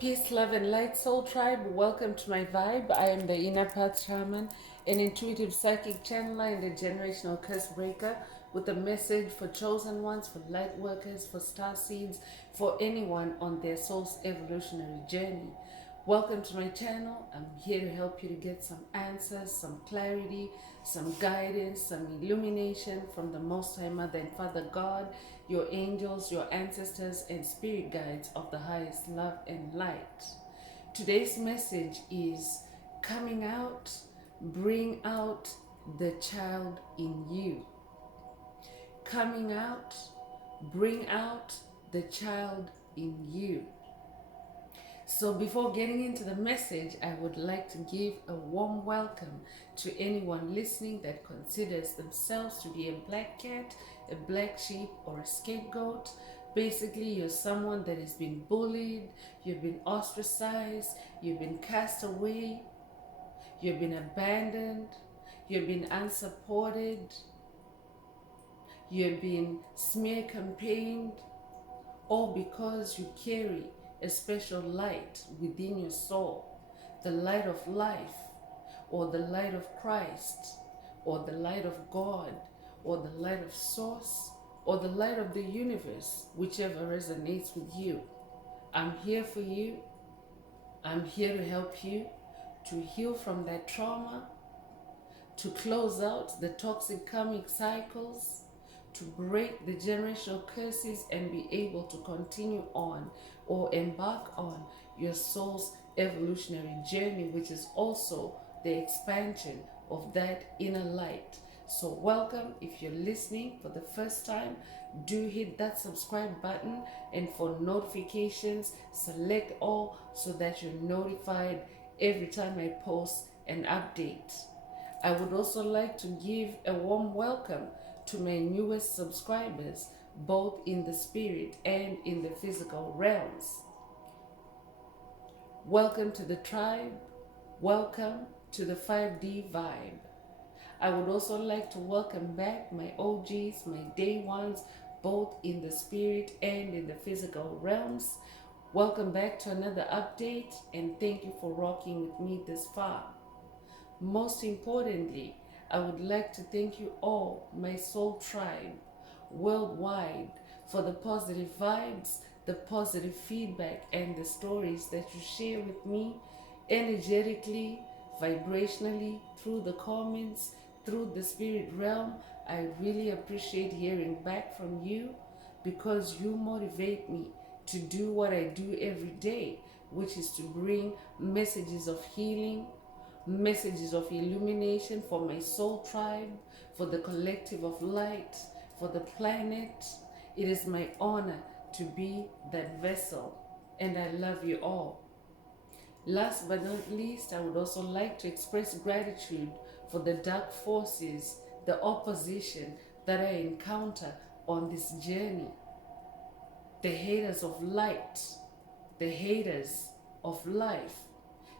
Peace, love, and light, soul tribe. Welcome to my vibe. I am the Inner Path Shaman, an intuitive psychic channeler and a generational curse breaker with a message for chosen ones, for light workers, for star seeds, for anyone on their soul's evolutionary journey. Welcome to my channel. I'm here to help you to get some answers, some clarity, some guidance, some illumination from the Most High Mother and Father God, your angels, your ancestors, and spirit guides of the highest love and light. Today's message is coming out, bring out the child in you. Coming out, bring out the child in you. So before getting into the message, I would like to give a warm welcome to anyone listening that considers themselves to be a black cat, a black sheep, or a scapegoat. Basically, you're someone that has been bullied, you've been ostracized, you've been cast away, you've been abandoned, you've been unsupported, you've been smear campaigned, all because you carry a special light within your soul, the light of life, or the light of Christ, or the light of God, or the light of Source, or the light of the universe, whichever resonates with you. I'm here for you. I'm here to help you to heal from that trauma, to close out the toxic karmic cycles, to break the generational curses and be able to continue on or embark on your soul's evolutionary journey, which is also the expansion of that inner light. So welcome. If you're listening for the first time, do hit that subscribe button, and for notifications, select all so that you're notified every time I post an update. I would also like to give a warm welcome to my newest subscribers, both in the spirit and in the physical realms. Welcome to the tribe. Welcome to the 5D vibe. I would also like to welcome back my OGs, my day ones, both in the spirit and in the physical realms. Welcome back to another update, and thank you for rocking with me this far. Most importantly, I would like to thank you all, my soul tribe, worldwide, for the positive vibes, the positive feedback, and the stories that you share with me energetically, vibrationally, through the comments, through the spirit realm. I really appreciate hearing back from you because you motivate me to do what I do every day, which is to bring messages of healing, messages of illumination for my soul tribe, for the collective of light, for the planet. It is my honor to be that vessel, and I love you all. Last but not least, I would also like to express gratitude for the dark forces, the opposition that I encounter on this journey. The haters of light, the haters of life,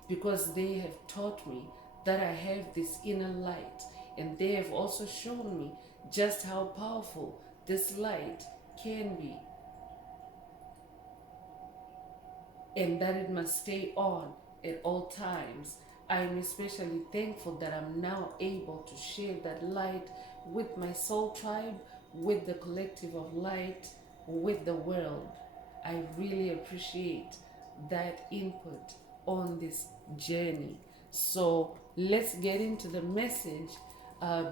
because they have taught me that I have this inner light, and they have also shown me just how powerful this light can be, and that it must stay on at all times. I am especially thankful that I'm now able to share that light with my soul tribe, with the collective of light, with the world. I really appreciate that input on this journey. So let's get into the message.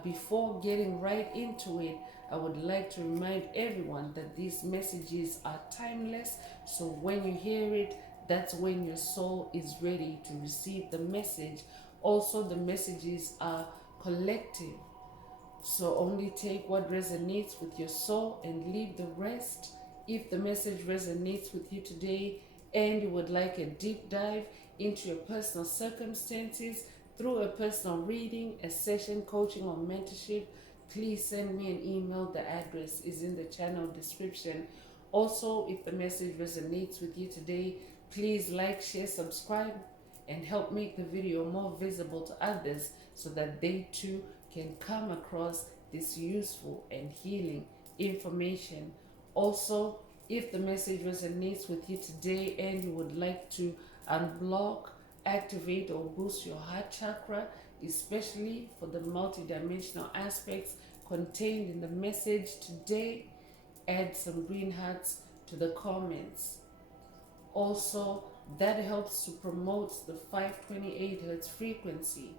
Before getting right into it, I would like to remind everyone that these messages are timeless. So when you hear it, that's when your soul is ready to receive the message. Also, the messages are collective. So only take what resonates with your soul and leave the rest. If the message resonates with you today and you would like a deep dive into your personal circumstances through a personal reading, a session, coaching, or mentorship, please send me an email. The address is in the channel description. Also, if the message resonates with you today, please like, share, subscribe, and help make the video more visible to others so that they too can come across this useful and healing information. Also, If the message resonates with you today and you would like to unblock, activate, or boost your heart chakra, especially for the multidimensional aspects contained in the message today, add some green hearts to the comments. Also, that helps to promote the 528 hertz frequency,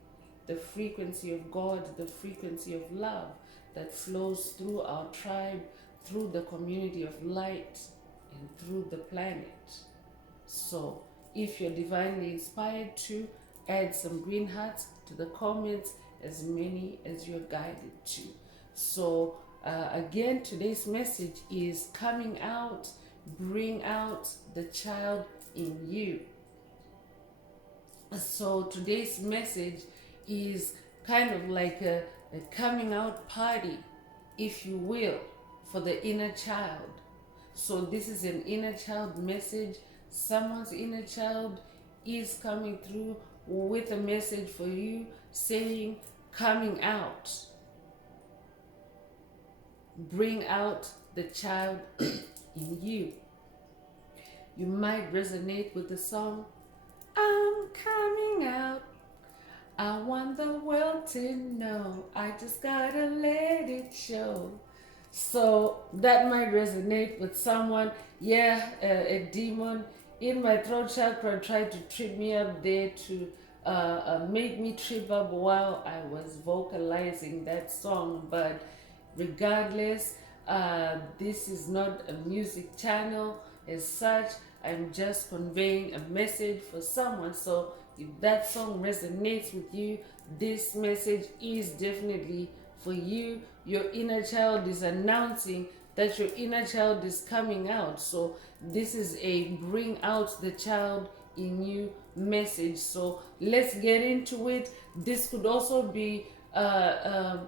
the frequency of God, the frequency of love that flows through our tribe, through the community of light, and through the planet. So, if you're divinely inspired to, add some green hearts to the comments, as many as you're guided to. So, again, today's message is coming out, bring out the child in you. So, today's message is kind of like a coming out party, if you will, for the inner child. So this is an inner child message. Someone's inner child is coming through with a message for you saying, coming out. Bring out the child in you. You might resonate with the song, I'm coming out. I want the world to know. I just gotta let it show. So that might resonate with someone. Yeah, a demon in my throat chakra tried to trip me up there to make me trip up while I was vocalizing that song. But regardless, this is not a music channel as such. I'm just conveying a message for someone. So if that song resonates with you, this message is definitely for you. Your inner child is announcing that your inner child is coming out. So this is a bring out the child in you message. So let's get into it. This could also be an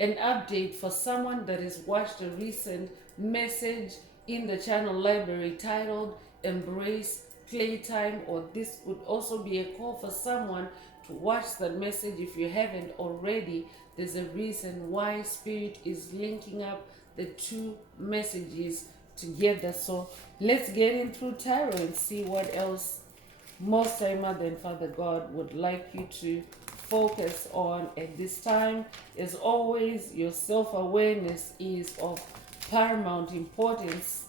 update for someone that has watched a recent message in the channel library titled Embrace Playtime, or this would also be a call for someone to watch that message if you haven't already. There's a reason why Spirit is linking up the two messages together. So let's get in through tarot and see what else Most High Mother and Father God would like you to focus on at this time. As always, your self-awareness is of paramount importance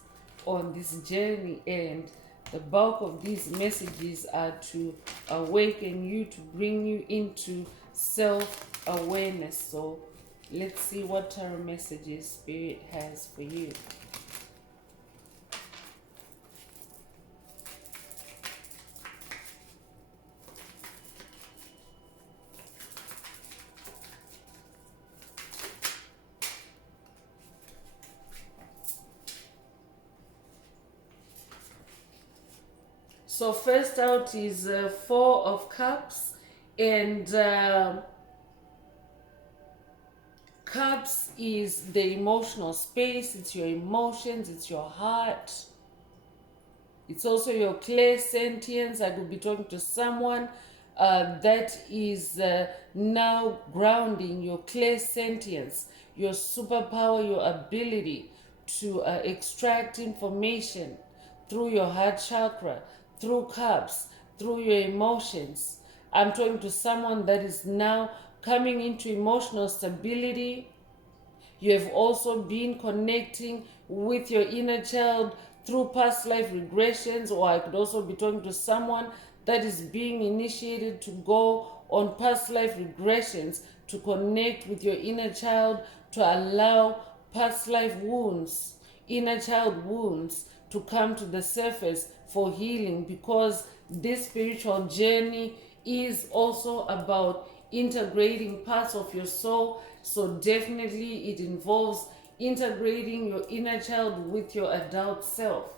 on this journey, and the bulk of these messages are to awaken you, to bring you into self-awareness. So let's see what tarot messages Spirit has for you. So first out is Four of Cups, and Cups is the emotional space. It's your emotions, it's your heart. It's also your clairsentience. I could be talking to someone that is now grounding your clairsentience, your superpower, your ability to extract information through your heart chakra, through cups, through your emotions. I'm talking to someone that is now coming into emotional stability. You have also been connecting with your inner child through past life regressions, or I could also be talking to someone that is being initiated to go on past life regressions to connect with your inner child, to allow past life wounds, inner child wounds to come to the surface for healing, because this spiritual journey is also about integrating parts of your soul. So definitely it involves integrating your inner child with your adult self.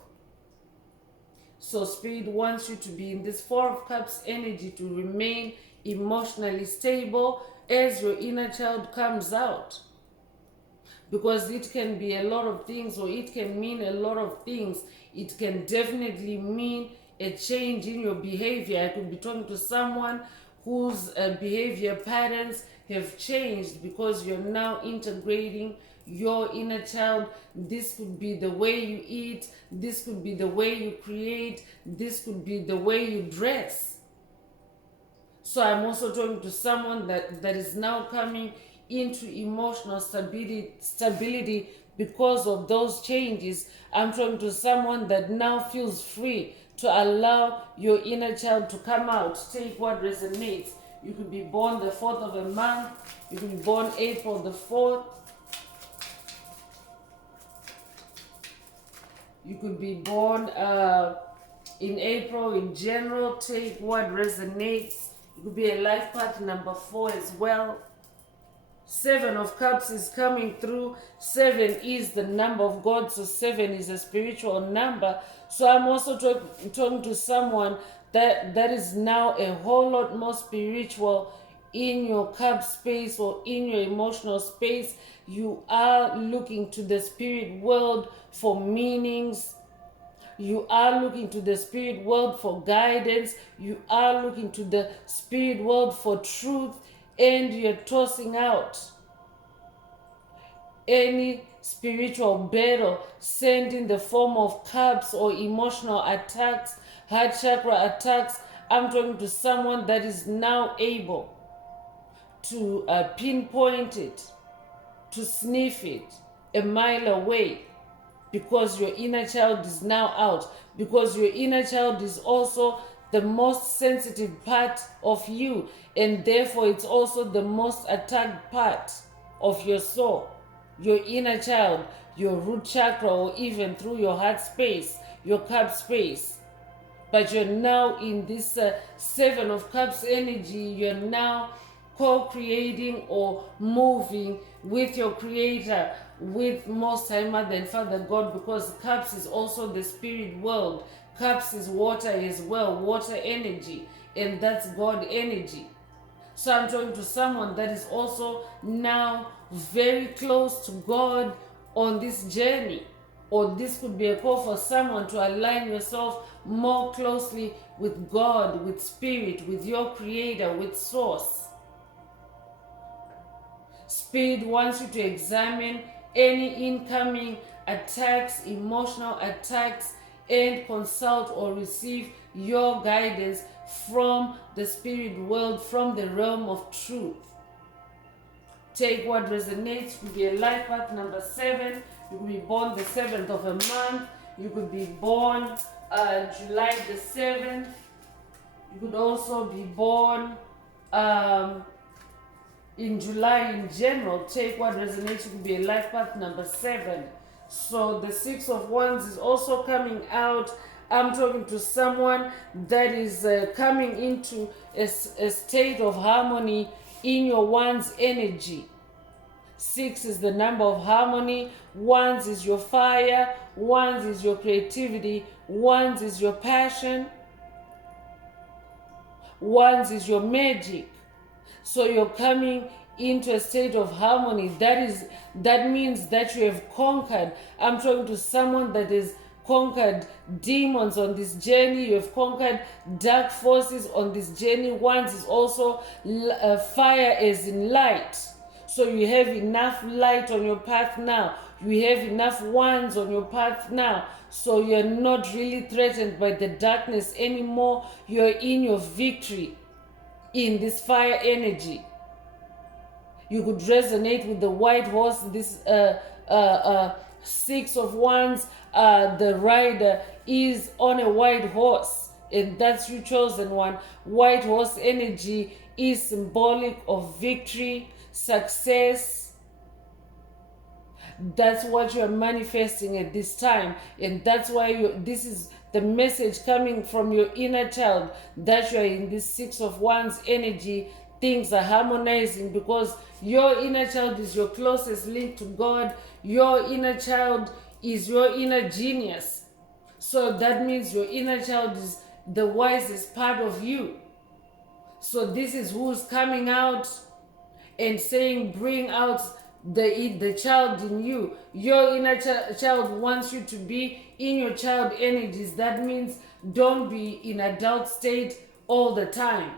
So Spirit wants you to be in this Four of Cups energy, to remain emotionally stable as your inner child comes out, because it can be a lot of things, or it can mean a lot of things. It can definitely mean a change in your behavior. I could be talking to someone whose behavior patterns have changed because you're now integrating your inner child. This could be the way you eat. This could be the way you create. This could be the way you dress. So I'm also talking to someone that is now coming into emotional stability because of those changes. I'm talking to someone that now feels free to allow your inner child to come out. Take what resonates. You could be born the 4th of a month. You could be born April the 4th. You could be born in April in general. Take what resonates. It could be a life path number 4 as well. 7 of Cups is coming through. 7 is the number of God, so 7 is a spiritual number. So I'm also talking to someone that is now a whole lot more spiritual in your cup space or in your emotional space. You are looking to the spirit world for meanings. You are looking to the spirit world for guidance. You are looking to the spirit world for truth. And you're tossing out any spiritual battle sent in the form of cups or emotional attacks, heart chakra attacks. I'm talking to someone that is now able to pinpoint it, to sniff it a mile away, because your inner child is now out, because your inner child is also the most sensitive part of you, and therefore it's also the most attacked part of your soul. Your inner child, your root chakra, or even through your heart space, your cup space. But you're now in this 7 of Cups energy. You're now co-creating or moving with your creator, with Most High Mother and Father God, because Cups is also the spirit world. Cups is water as well, water energy, and that's God energy. So I'm talking to someone that is also now very close to God on this journey. Or this could be a call for someone to align yourself more closely with God, with spirit, with your creator, with source. Spirit wants you to examine any incoming attacks, emotional attacks, and consult or receive your guidance from the spirit world, from the realm of truth. Take what resonates. You could be a life path number 7. You could be born the 7th of a month. You could be born July the 7th. You could also be born in July in general. Take what resonates. You could be a life path number 7. So the 6 of Wands is also coming out. I'm talking to someone that is coming into a state of harmony in your Wands energy. 6 is the number of harmony. Wands is your fire. Wands is your creativity. Wands is your passion. Wands is your magic. So you're coming into a state of harmony. That means that you have conquered. I'm talking to someone that has conquered demons on this journey. You have conquered dark forces on this journey. Wands is also fire as in light. So you have enough light on your path now. You have enough wands on your path now. So you're not really threatened by the darkness anymore. You're in your victory in this fire energy. You could resonate with the white horse. This 6 of Wands, the rider is on a white horse, and that's your chosen one. White horse energy is symbolic of victory, success. That's what you're manifesting at this time, and that's why this is the message coming from your inner child, that you're in this 6 of Wands energy. Things are harmonizing because your inner child is your closest link to God. Your inner child is your inner genius. So that means your inner child is the wisest part of you. So this is who's coming out and saying, bring out the child in you. Your inner child wants you to be in your child energies. That means don't be in adult state all the time.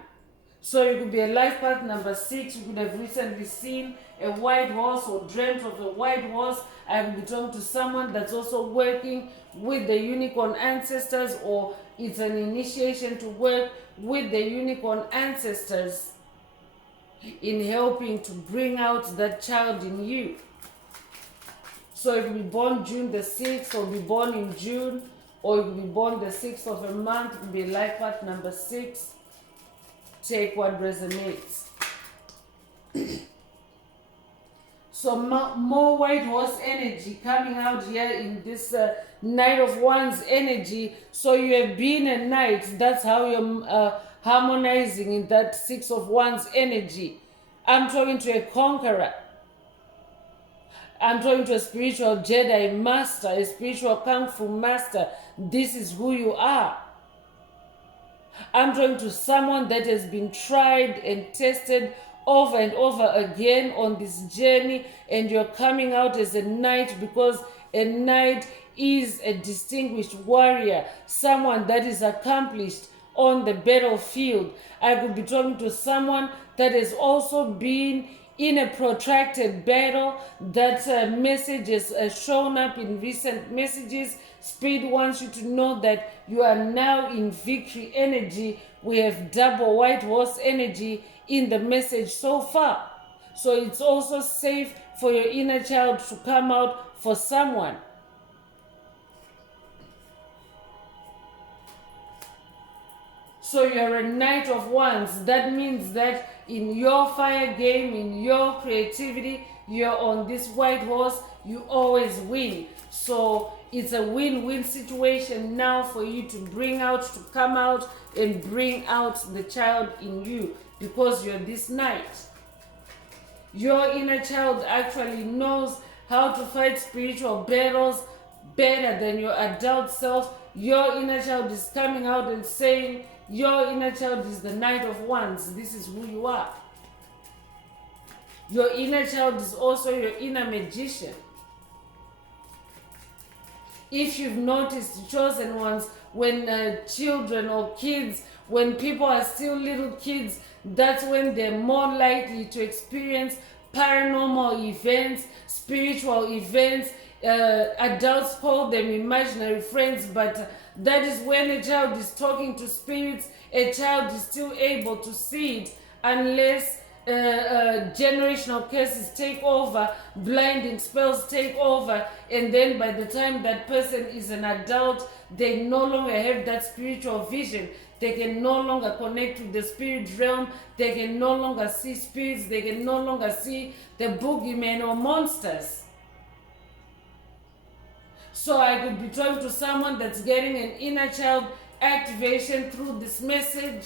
So you could be a life path number 6. You could have recently seen a white horse or dreamt of a white horse. I could be talking to someone that's also working with the unicorn ancestors, or it's an initiation to work with the unicorn ancestors in helping to bring out that child in you. So you could be born June the 6th, or be born in June, or you could be born the 6th of a month. It could be life path number 6. Take what resonates. So more white horse energy coming out here in this Knight of Wands energy. So you have been a knight. That's how you're harmonizing in that 6 of Wands energy. I'm talking to a conqueror. I'm talking to a spiritual Jedi master, a spiritual Kung Fu master. This is who you are. I'm talking to someone that has been tried and tested over and over again on this journey, and you're coming out as a knight, because a knight is a distinguished warrior, someone that is accomplished on the battlefield. I could be talking to someone that has also been in a protracted battle. That message has shown up in recent messages. Spirit wants you to know that you are now in victory energy. We have double white horse energy in the message so far. So it's also safe for your inner child to come out for someone. So you're a Knight of Wands. That means that in your fire game, in your creativity, you're on this white horse, you always win. So it's a win-win situation now for you to come out and bring out the child in you, because you're this knight. Your inner child actually knows how to fight spiritual battles better than your adult self. Your inner child is coming out and saying, your inner child is the Knight of Wands. This is who you are. Your inner child is also your inner magician. If you've noticed, chosen ones, when children or kids, when people are still little kids, that's when they're more likely to experience paranormal events, spiritual events. Adults call them imaginary friends, but that is when a child is talking to spirits. A child is still able to see it, unless generational curses take over, blinding spells take over, and then by the time that person is an adult, they no longer have that spiritual vision. They can no longer connect with the spirit realm. They can no longer see spirits. They can no longer see the boogeymen or monsters. So I could be talking to someone that's getting an inner child activation through this message.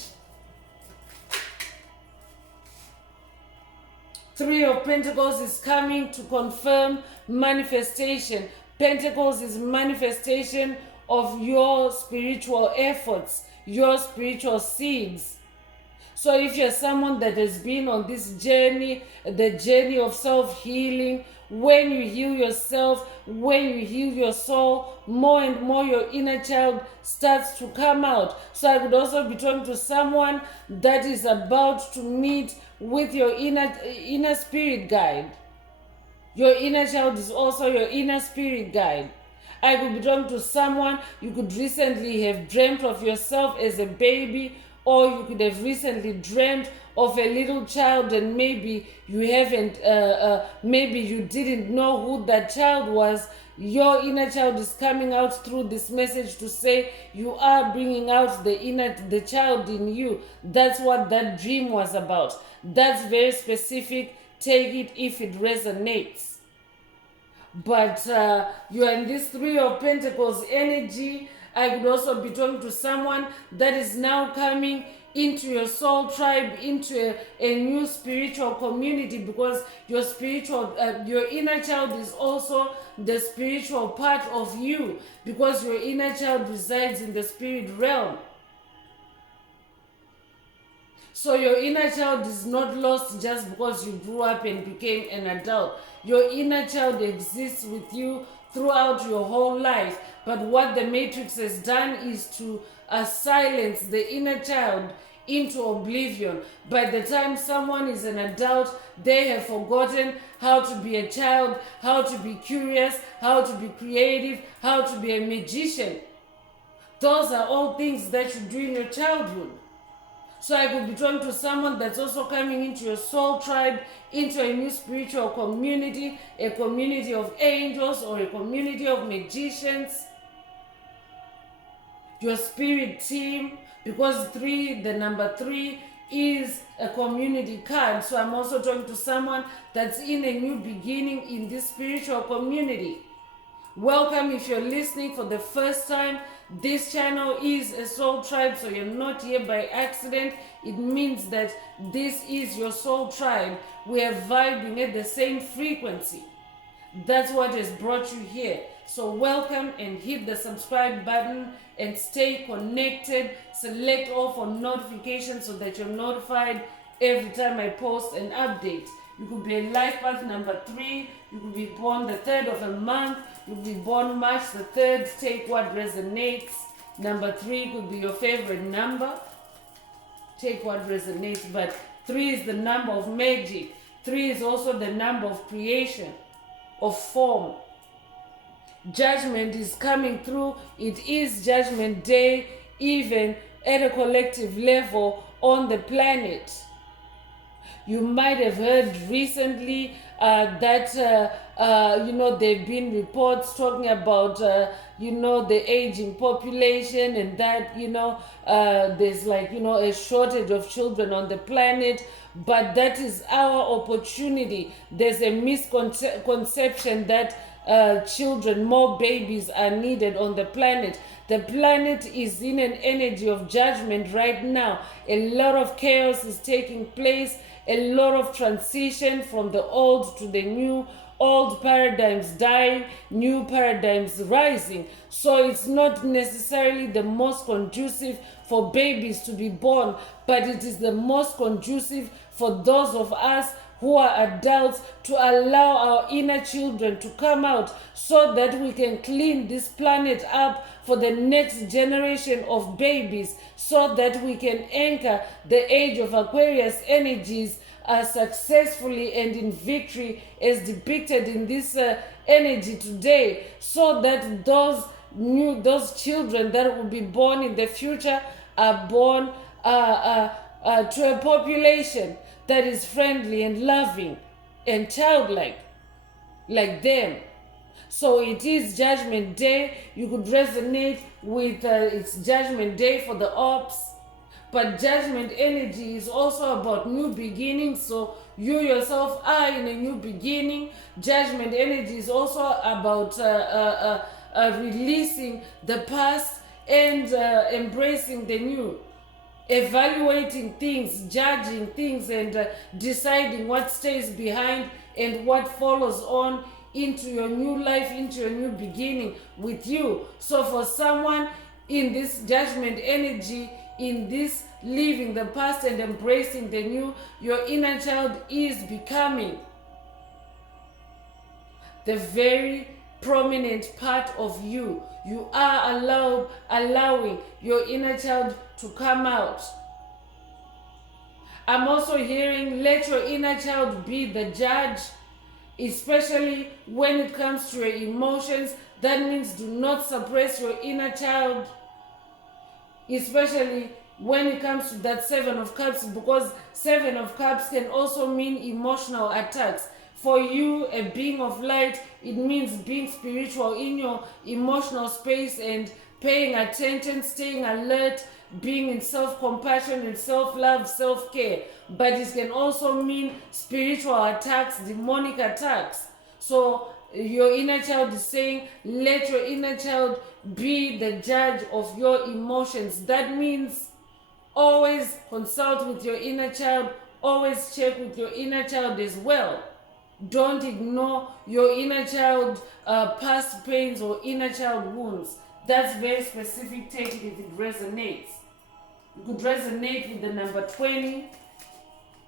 3 of Pentacles is coming to confirm manifestation. Pentacles is manifestation of your spiritual efforts, your spiritual seeds. So if you're someone that has been on this journey, the journey of self-healing, when you heal yourself, when you heal your soul, more and more your inner child starts to come out. So I could also be talking to someone that is about to meet with your inner spirit guide. Your inner child is also your inner spirit guide. I could be talking to someone, you could recently have dreamt of yourself as a baby, or you could have recently dreamt of a little child, and maybe you haven't, maybe you didn't know who that child was. Your inner child is coming out through this message to say you are bringing out the child in you. That's what that dream was about. That's very specific. Take it if it resonates. But you are in this 3 of Pentacles energy. I could also be talking to someone that is now coming into your soul tribe, into a new spiritual community, because your inner child is also the spiritual part of you, because your inner child resides in the spirit realm. So your inner child is not lost just because you grew up and became an adult. Your inner child exists with you throughout your whole life. But what the Matrix has done is to silence the inner child into oblivion. By the time someone is an adult, they have forgotten how to be a child, how to be curious, how to be creative, how to be a magician. Those are all things that you do in your childhood. So I could be talking to someone that's also coming into your soul tribe, into a new spiritual community, a community of angels or a community of magicians. Your spirit team, because the number 3 is a community card. So I'm also talking to someone that's in a new beginning in this spiritual community. Welcome if you're listening for the first time. This channel is a soul tribe, so you're not here by accident. It means that this is your soul tribe. We are vibing at the same frequency. That's what has brought you here. So welcome, and hit the subscribe button and stay connected. Select all for notifications so that you're notified every time I post an update. You could be a life path number 3. You could be born the 3rd of a month. You could be born March the 3rd. Take what resonates. Number 3 could be your favorite number. Take what resonates. But 3 is the number of magic. 3 is also the number of creation, of form. Judgment is coming through. It is Judgment Day, even at a collective level on the planet. You might have heard recently that there've been reports talking about the aging population, and that there's a shortage of children on the planet. But that is our opportunity. There's a misconception that children, more babies are needed on the planet. The planet is in an energy of judgment right now. A lot of chaos is taking place. A lot of transition from the old to the new, old paradigms dying, new paradigms rising. So it's not necessarily the most conducive for babies to be born, but it is the most conducive for those of us who are adults to allow our inner children to come out, so that we can clean this planet up for the next generation of babies, so that we can anchor the age of Aquarius energies successfully and in victory as depicted in this energy today, so that those children that will be born in the future are born to a population that is friendly and loving and childlike like them. So it is Judgment Day. You could resonate with it's Judgment Day for the ops, but judgment energy is also about new beginnings. So you yourself are in a new beginning. Judgment energy is also about releasing the past and embracing the new, evaluating things, judging things, and deciding what stays behind and what follows on into your new life, into your new beginning with you. So for someone in this judgment energy, in this leaving the past and embracing the new, your inner child is becoming the very prominent part of you. You are allowing your inner child to come out. I'm also hearing, let your inner child be the judge, especially when it comes to your emotions. That means do not suppress your inner child, especially when it comes to that 7 of Cups, because 7 of Cups can also mean emotional attacks. For you, a being of light, it means being spiritual in your emotional space and paying attention, staying alert, being in self-compassion and self-love, self-care. But it can also mean spiritual attacks, demonic attacks. So your inner child is saying, let your inner child be the judge of your emotions. That means always consult with your inner child. Always check with your inner child as well. Don't ignore your inner child past pains or inner child wounds. That's very specific. Take it if it resonates. You could resonate with the number 20.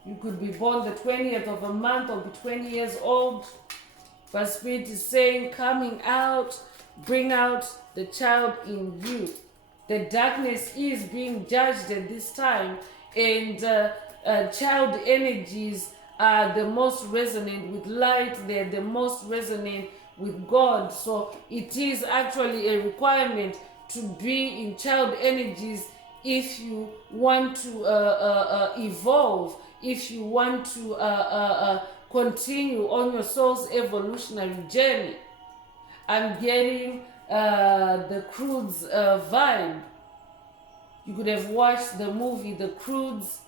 You could be born the 20th of a month or be 20 years old. But Spirit is saying, coming out, bring out the child in you. The darkness is being judged at this time, and child energies are the most resonant with light. They're the most resonant with God. So it is actually a requirement to be in child energies if you want to evolve, if you want to continue on your soul's evolutionary journey. I'm getting the Croods vibe. You could have watched the movie The Croods,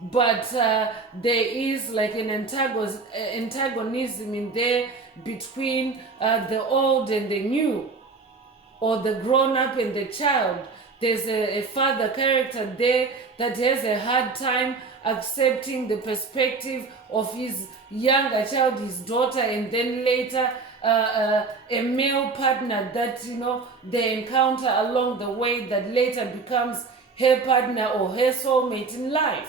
but there is like an antagonism in there between the old and the new, or the grown-up and the child. There's a father character there that has a hard time accepting the perspective of his younger child, his daughter, and then later a male partner that they encounter along the way that later becomes her partner or her soulmate in life.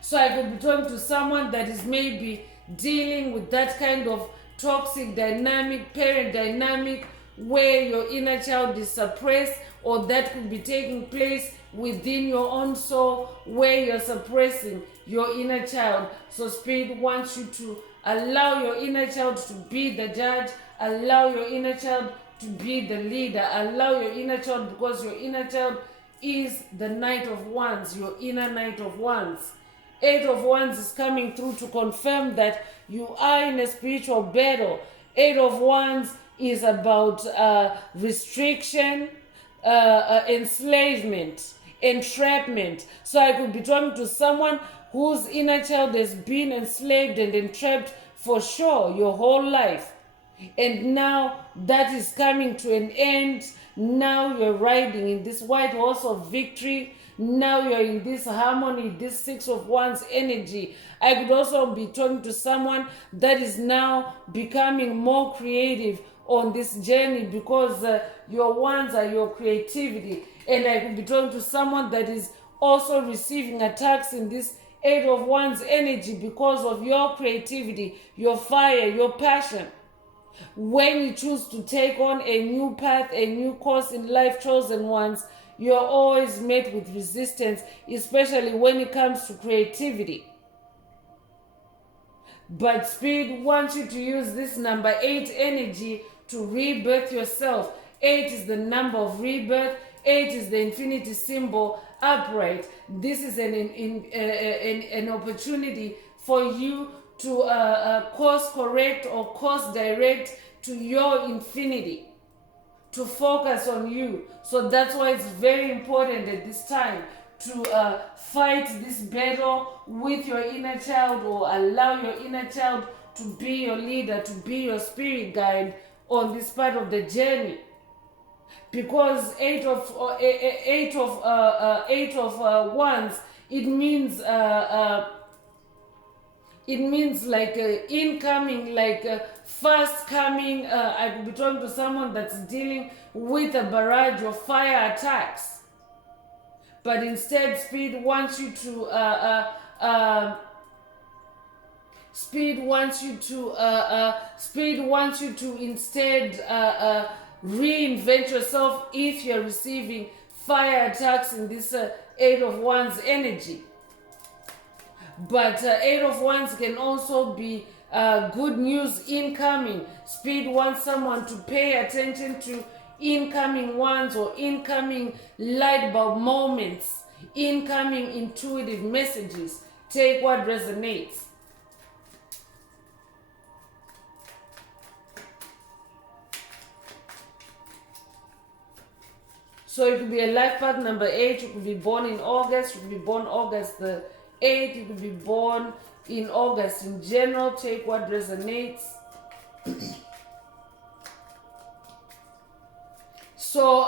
So I could be talking to someone that is maybe dealing with that kind of toxic dynamic, parent dynamic, where your inner child is suppressed, or that could be taking place within your own soul where you're suppressing your inner child. So Spirit wants you to allow your inner child to be the judge, allow your inner child to be the leader, allow your inner child, because your inner child is the Knight of Wands, your inner Knight of Wands. 8 of Wands is coming through to confirm that you are in a spiritual battle. 8 of Wands is about restriction, enslavement, entrapment. So I could be talking to someone whose inner child has been enslaved and entrapped for sure your whole life. And now that is coming to an end. Now you're riding in this white horse of victory. Now you're in this harmony, this 6 of Wands energy. I could also be talking to someone that is now becoming more creative on this journey, because your wands are your creativity. And I could be talking to someone that is also receiving attacks in this 8 of Wands energy because of your creativity, your fire, your passion. When you choose to take on a new path, a new course in life, chosen ones, you're always met with resistance, especially when it comes to creativity. But Spirit wants you to use this number 8 energy to rebirth yourself. 8 is the number of rebirth. 8 is the infinity symbol upright. This is an opportunity for you to course correct or course direct to your infinity, to focus on you. So that's why it's very important at this time to fight this battle with your inner child, or allow your inner child to be your leader, to be your spirit guide on this part of the journey. Because 8 of Wands, it means like incoming, like fast coming. I could be talking to someone that's dealing with a barrage of fire attacks, but instead Spirit wants you to instead reinvent yourself if you're receiving fire attacks in this 8 of Wands energy. But 8 of Wands can also be good news incoming. Spirit wants someone to pay attention to incoming ones, or incoming light bulb moments, incoming intuitive messages. Take what resonates. So it could be a life path number 8. You could be born in August. You could be born August the 8th. You could be born in August in general. Take what resonates. So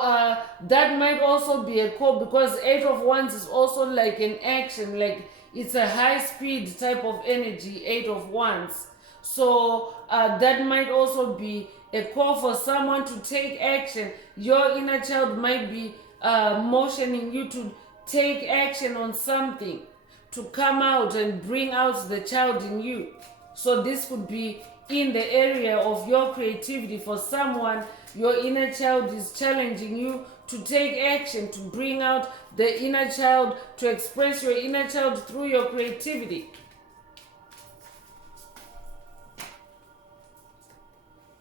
that might also be a call, because 8 of Wands is also like an action, like it's a high speed type of energy, 8 of Wands. So that might also be a call for someone to take action. Your inner child might be motioning you to take action on something, to come out and bring out the child in you. So this could be in the area of your creativity. For someone, your inner child is challenging you to take action, to bring out the inner child, to express your inner child through your creativity.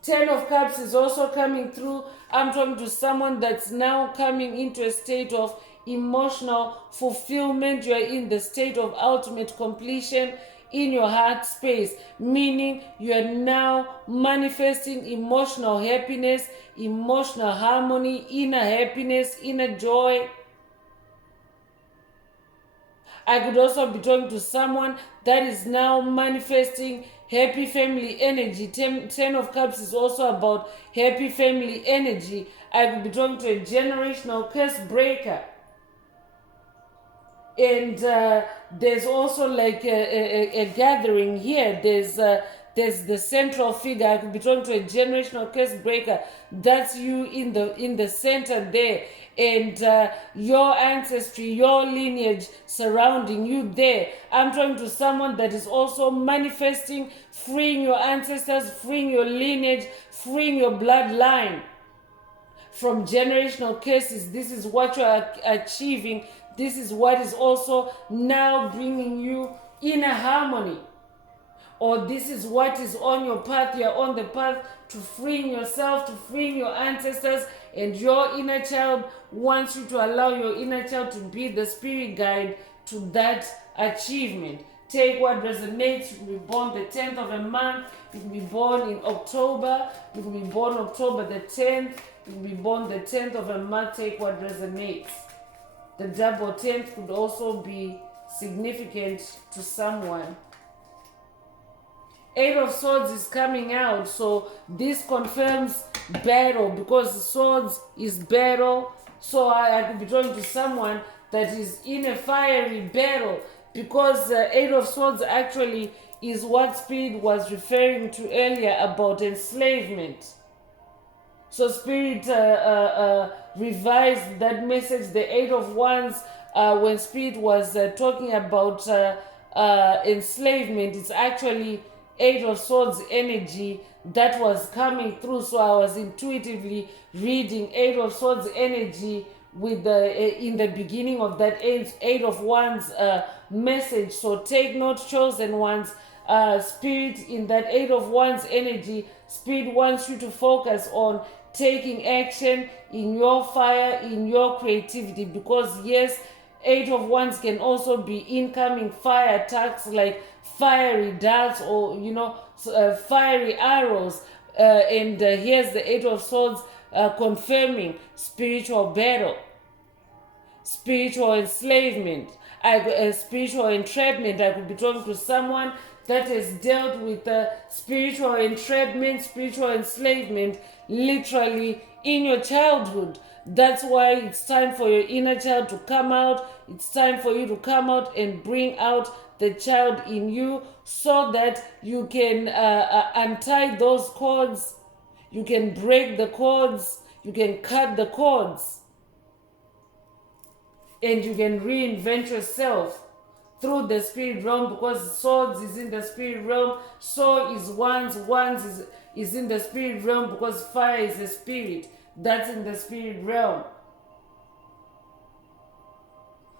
Ten of Cups is also coming through. I'm talking to someone that's now coming into a state of emotional fulfillment. You are in the state of ultimate completion in your heart space, meaning you are now manifesting emotional happiness, emotional harmony, inner happiness, inner joy. I could also be talking to someone that is now manifesting happy family energy. Ten of Cups is also about happy family energy. I could be talking to a generational curse breaker. And there's also like a gathering here. There's the central figure. I could be talking to a generational curse breaker. That's you in the center there, and your ancestry, your lineage surrounding you there. I'm talking to someone that is also manifesting, freeing your ancestors, freeing your lineage, freeing your bloodline from generational curses. This is what you are achieving. This is what is also now bringing you inner harmony. Or this is what is on your path. You're on the path to freeing yourself, to freeing your ancestors, and your inner child wants you to allow your inner child to be the spirit guide to that achievement. Take what resonates. You can be born the 10th of a month. You can be born in October. You can be born October the 10th. You can be born the 10th of a month. Take what resonates. The double 10th could also be significant to someone. 8 of Swords is coming out, so this confirms battle, because swords is battle. So I could be talking to someone that is in a fiery battle, because 8 of Swords actually is what Spirit was referring to earlier about enslavement. So Spirit revised that message, the 8 of Wands, when Spirit was talking about enslavement. It's actually 8 of Swords energy that was coming through. So I was intuitively reading 8 of Swords energy with the in the beginning of that 8 of Wands message. So take note, chosen ones. Spirit, in that 8 of Wands energy, Spirit wants you to focus on taking action in your fire, in your creativity, because yes, 8 of Wands can also be incoming fire attacks, like fiery darts, or fiery arrows, and here's the 8 of Swords confirming spiritual battle, spiritual enslavement, spiritual entrapment. I could be talking to someone that has dealt with spiritual entrapment, spiritual enslavement, literally in your childhood. That's why it's time for your inner child to come out. It's time for you to come out and bring out the child in you, so that you can untie those cords, you can break the cords, you can cut the cords, and you can reinvent yourself through the spirit realm, because swords is in the spirit realm, so is wands. Wands is in the spirit realm because fire is a spirit. That's in the spirit realm.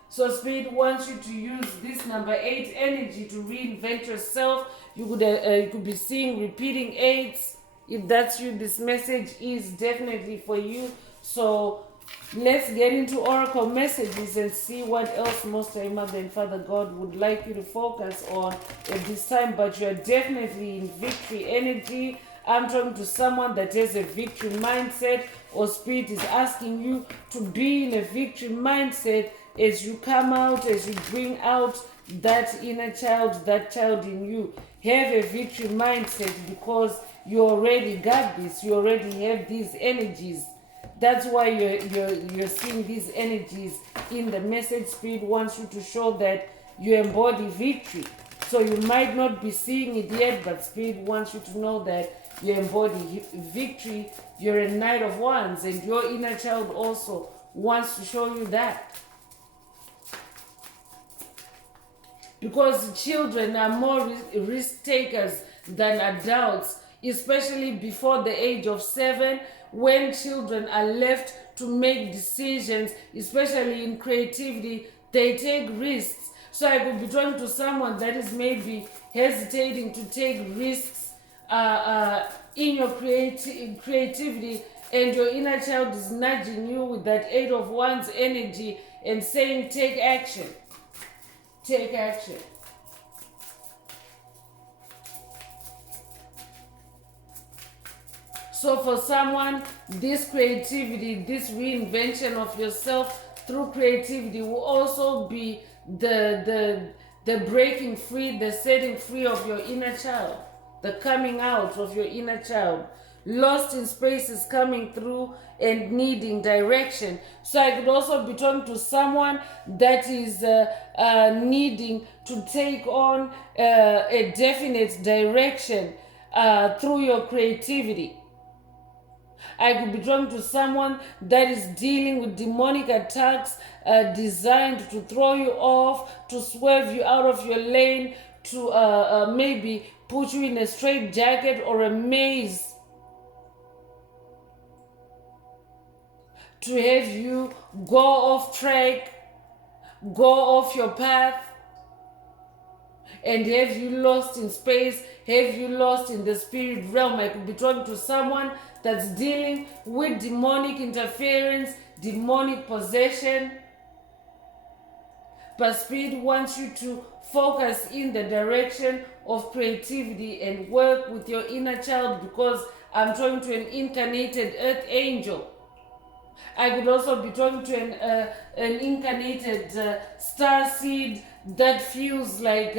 So Spirit wants you to use this number 8 energy to reinvent yourself. You could be seeing repeating 8s. If that's you, this message is definitely for you. So let's get into Oracle messages and see what else Most High Mother and Father God would like you to focus on at this time. But you're definitely in victory energy. I'm talking to someone that has a victory mindset, or Spirit is asking you to be in a victory mindset as you come out, as you bring out that inner child, that child in you. Have a victory mindset, because you already got this. You already have these energies. That's why you're seeing these energies in the message. Spirit wants you to show that you embody victory. So you might not be seeing it yet, but Spirit wants you to know that you embody victory. You're a Knight of Wands, and your inner child also wants to show you that. because children are more risk takers than adults, especially before the age of 7, when children are left to make decisions, especially in creativity, they take risks. So I could be talking to someone that is maybe hesitating to take risks in your creativity, and your inner child is nudging you with that 8 of Wands energy and saying, take action. Take action. So for someone, this creativity, this reinvention of yourself through creativity will also be the breaking free, the setting free of your inner child, the coming out of your inner child. Lost in spaces, coming through and needing direction. So I could also be talking to someone that is needing to take on a definite direction through your creativity. I could be talking to someone that is dealing with demonic attacks designed to throw you off, to swerve you out of your lane, to maybe put you in a straitjacket or a maze, to have you go off track, go off your path, and have you lost in space, have you lost in the spirit realm. I could be talking to someone that's dealing with demonic interference, demonic possession. But Spirit wants you to focus in the direction of creativity and work with your inner child, because I'm talking to an incarnated earth angel. I could also be talking to an incarnated star seed that feels like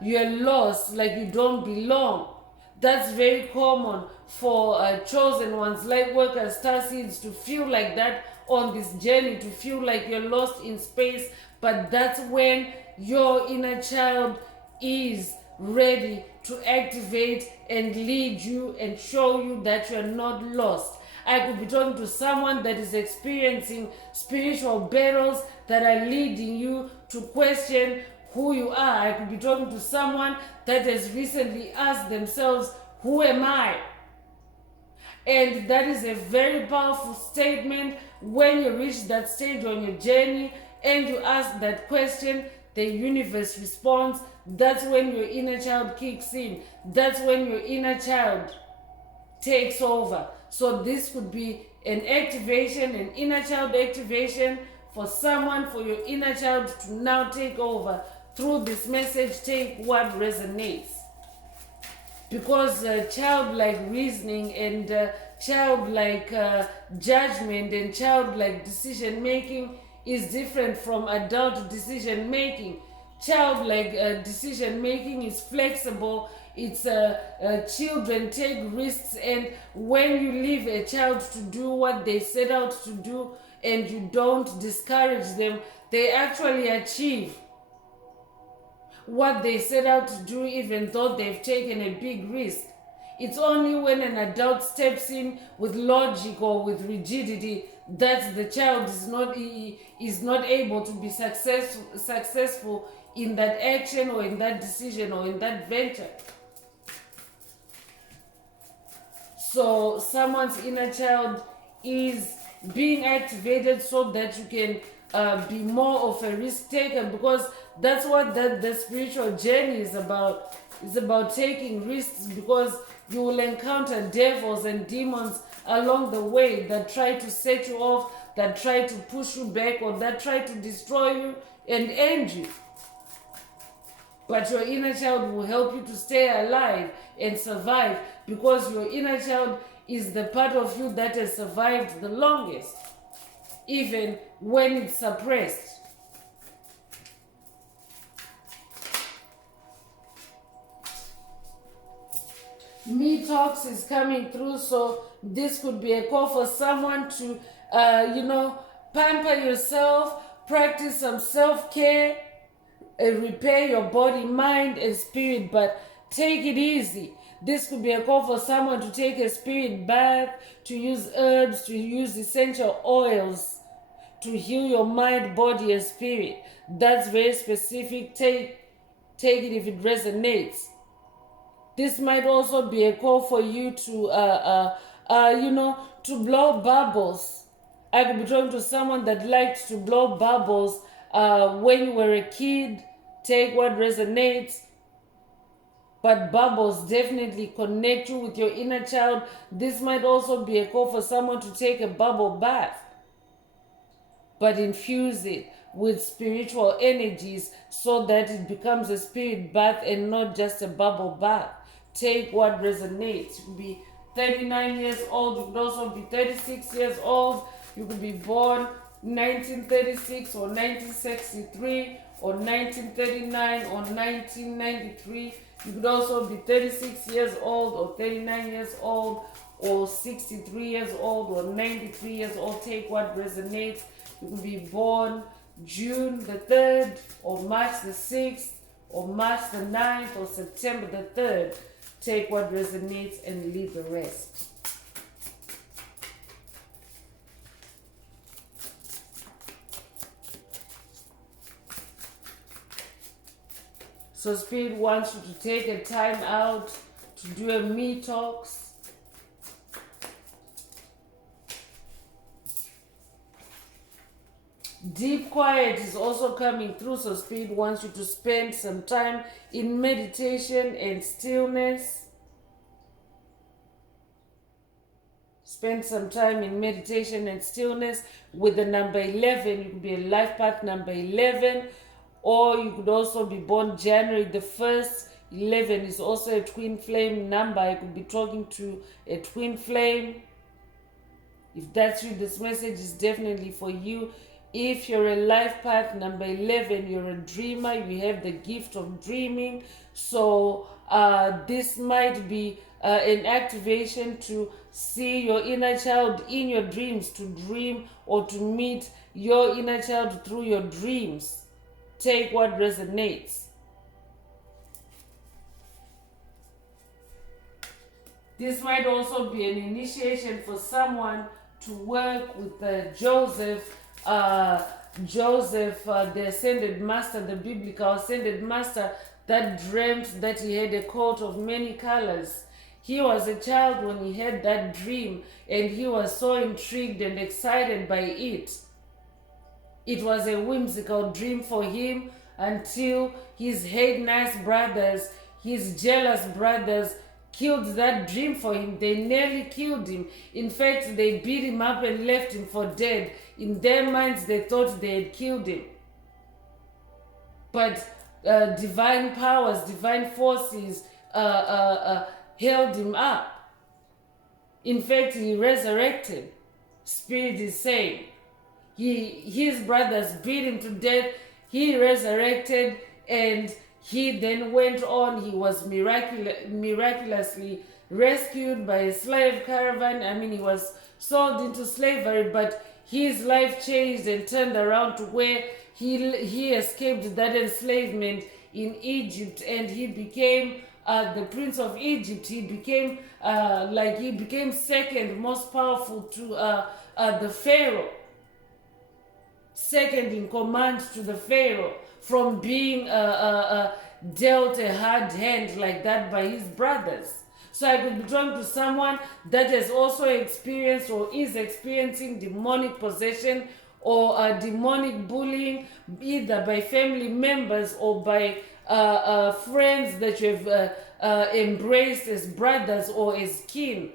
you're lost, like you don't belong. That's very common for chosen ones, light workers, star seeds, to feel like that on this journey, to feel like you're lost in space. But that's when your inner child is ready to activate and lead you and show you that you're not lost. I could be talking to someone that is experiencing spiritual battles that are leading you to question who you are. I could be talking to someone that has recently asked themselves, who am I? And that is a very powerful statement. When you reach that stage on your journey and you ask that question, the universe responds. That's when your inner child kicks in. That's when your inner child takes over. So this could be an activation, an inner child activation for someone, for your inner child to now take over through this message. Take what resonates. Because childlike reasoning and childlike judgment and childlike decision making is different from adult decision making. Childlike decision making is flexible. It's children take risks, and when you leave a child to do what they set out to do and you don't discourage them, they actually achieve what they set out to do, even though they've taken a big risk. It's only when an adult steps in with logic or with rigidity that the child is not able to be successful in that action or in that decision or in that venture. So someone's inner child is being activated so that you can be more of a risk taker, because that's what the spiritual journey is about. It's about taking risks, because you will encounter devils and demons along the way that try to set you off, that try to push you back, or that try to destroy you and end you. But your inner child will help you to stay alive and survive, because your inner child is the part of you that has survived the longest, even when it's suppressed. Me Talks is coming through, so this could be a call for someone to, pamper yourself, practice some self-care, repair your body, mind, and spirit, but take it easy. This could be a call for someone to take a spirit bath, to use herbs, to use essential oils to heal your mind, body, and spirit. That's very specific. Take Take it if it resonates. This might also be a call for you to, to blow bubbles. I could be talking to someone that liked to blow bubbles when you were a kid. Take what resonates. But bubbles definitely connect you with your inner child. This might also be a call for someone to take a bubble bath, but infuse it with spiritual energies so that it becomes a spirit bath and not just a bubble bath. Take what resonates. You could be 39 years old, you could also be 36 years old, you could be born 1936 or 1963 or 1939 or 1993. You could also be 36 years old or 39 years old or 63 years old or 93 years old. Take what resonates. You could be born June the 3rd or March the 6th or March the 9th or September the 3rd. Take what resonates and leave the rest. So Spirit wants you to take a time out to do a me-tox. Deep quiet is also coming through, so Spirit wants you to spend some time in meditation and stillness. Spend some time in meditation and stillness with the number 11. You could be a life path number 11, or you could also be born January the 1st. 11 is also a twin flame number. I could be talking to a twin flame. If that's you, this message is definitely for you. If you're a life path number 11, you're a dreamer, you have the gift of dreaming. So this might be an activation to see your inner child in your dreams, to dream or to meet your inner child through your dreams. Take what resonates. This might also be an initiation for someone to work with Joseph, the ascended master, the biblical ascended master that dreamt that he had a coat of many colors. He was a child when he had that dream, and he was so intrigued and excited by it. It was a whimsical dream for him until his hate-nice brothers, his jealous brothers, killed that dream for him. They nearly killed him. In fact, they beat him up and left him for dead. In their minds, they thought they had killed him. But divine powers, divine forces held him up. In fact, he resurrected. Spirit is saying. His brothers beat him to death. He resurrected, and he then went on. He was miraculously rescued by a slave caravan. I mean, he was sold into slavery, but his life changed and turned around to where he escaped that enslavement in Egypt, and he became the prince of Egypt. He became second most powerful to the Pharaoh, second in command to the Pharaoh, from being dealt a hard hand like that by his brothers. So I could be talking to someone that has also experienced or is experiencing demonic possession or demonic bullying, either by family members or by friends that you have embraced as brothers or as kin.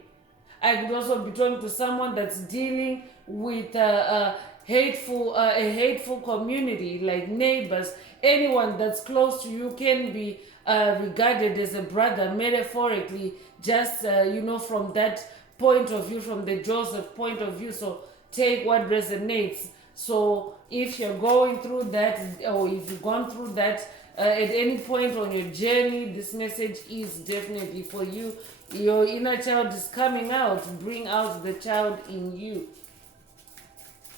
I could also be talking to someone that's dealing with a hateful community, like neighbors. Anyone that's close to you can be regarded as a brother, metaphorically, just from that point of view, from the Joseph point of view. So take what resonates. So if you're going through that, or if you've gone through that at any point on your journey, this message is definitely for you. Your inner child is coming out. Bring out the child in you.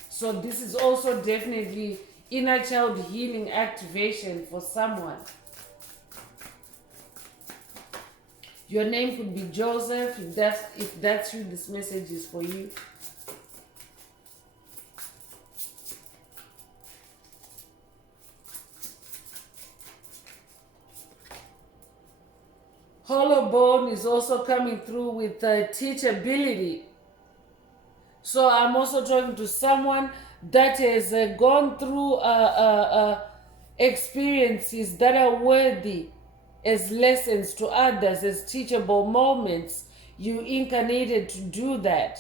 So this is also definitely inner child healing activation for someone. Your name could be Joseph. If that's you, this message is for you. collarbone is also coming through with teachability. So I'm also talking to someone that has gone through experiences that are worthy as lessons to others, as teachable moments. You incarnated to do that.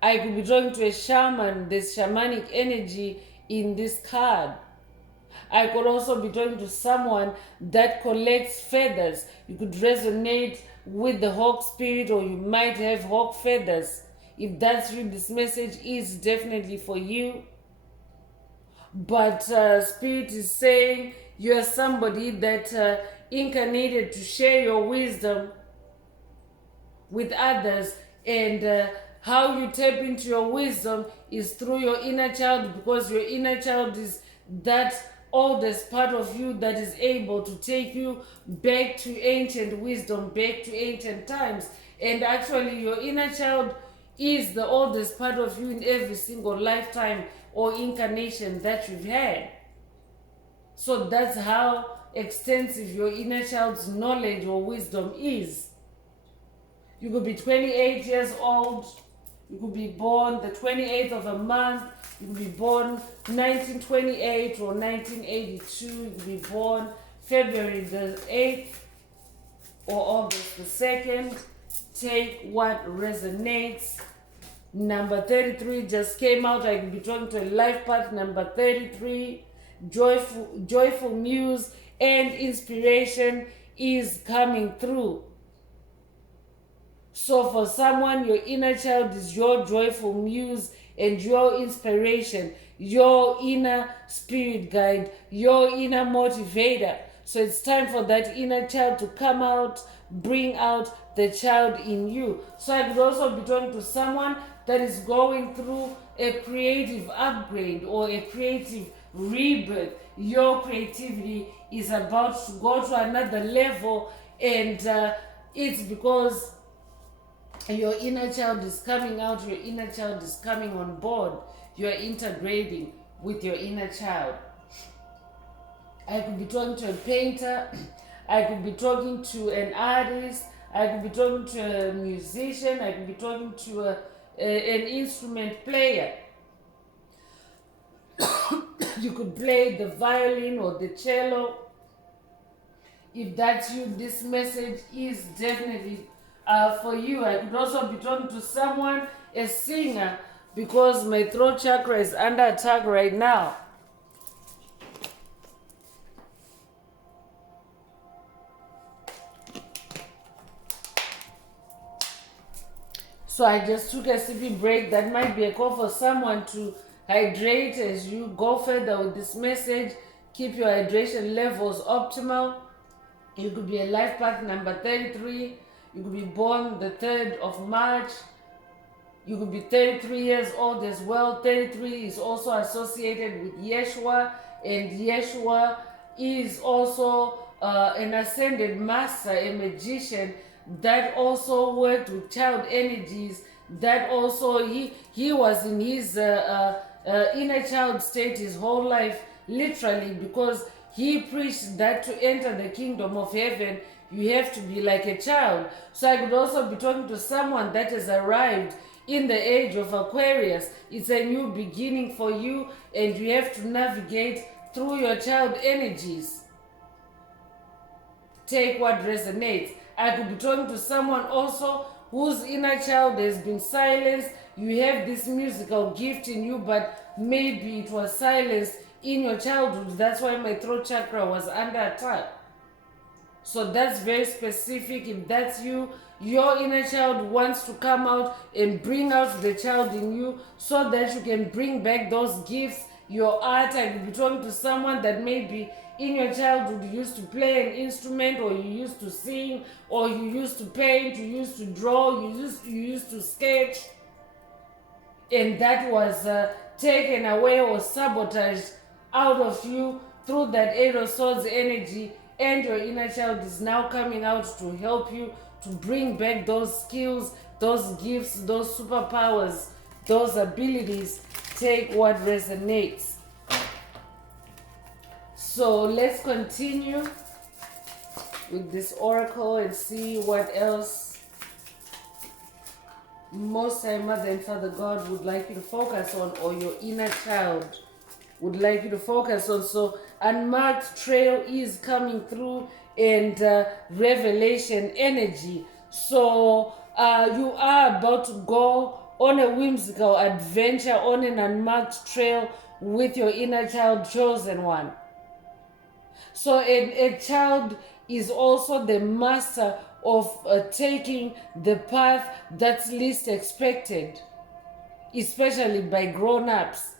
I could be talking to a shaman. There's shamanic energy in this card. I could also be talking to someone that collects feathers. You could resonate with the hawk spirit, or you might have hawk feathers. If that's you, this message is definitely for you. But Spirit is saying you're somebody that incarnated to share your wisdom with others, and how you tap into your wisdom is through your inner child, because your inner child is that oldest part of you that is able to take you back to ancient wisdom, back to ancient times. And actually, your inner child is the oldest part of you in every single lifetime or incarnation that you've had. So that's how extensive your inner child's knowledge or wisdom is. You could be 28 years old. You could be born the 28th of a month. You could be born 1928 or 1982. You could be born February the 8th or August the 2nd. Take what resonates. Number 33 just came out. I could be talking to a life path. Number 33, joyful muse and inspiration is coming through. So for someone, your inner child is your joyful muse and your inspiration, your inner spirit guide, your inner motivator. So it's time for that inner child to come out, bring out the child in you. So I could also be talking to someone that is going through a creative upgrade or a creative rebirth. Your creativity is about to go to another level, and it's because your inner child is coming out, your inner child is coming on board, you are integrating with your inner child. I could be talking to a painter, I could be talking to an artist, I could be talking to a musician, I could be talking to an instrument player. You could play the violin or the cello. If that's you, this message is definitely for you. I could also be talking to someone, a singer, because my throat chakra is under attack right now. So I just took a sipping break. That might be a call for someone to hydrate as you go further with this message. Keep your hydration levels optimal. You could be a life path number 33. You could be born the 3rd of March. You could be 33 years old as well. 33 is also associated with Yeshua, and Yeshua is also an ascended master, a magician that also worked with child energies. That also he was in his inner child state his whole life, literally, because he preached that to enter the kingdom of heaven, you have to be like a child. So I could also be talking to someone that has arrived in the age of Aquarius. It's a new beginning for you, and you have to navigate through your child energies. Take what resonates. I could be talking to someone also whose inner child has been silenced. You have this musical gift in you, but maybe it was silenced in your childhood. That's why my throat chakra was under attack. So that's very specific. If that's you, your inner child wants to come out and bring out the child in you so that you can bring back those gifts, your art. I could be talking to someone that maybe in your childhood you used to play an instrument, or you used to sing, or you used to paint, you used to draw, you used to sketch, and that was taken away or sabotaged out of you through that Eight of Swords energy, and your inner child is now coming out to help you to bring back those skills, those gifts, those superpowers, those abilities. Take what resonates. So let's continue. with this oracle and see what else Most High Mother and Father God would like you to focus on, or your inner child would like you to focus on. So unmarked trail is coming through, and revelation energy. So you are about to go on a whimsical adventure on an unmarked trail with your inner child, chosen one. So a child is also the master of taking the path that's least expected, especially by grown-ups.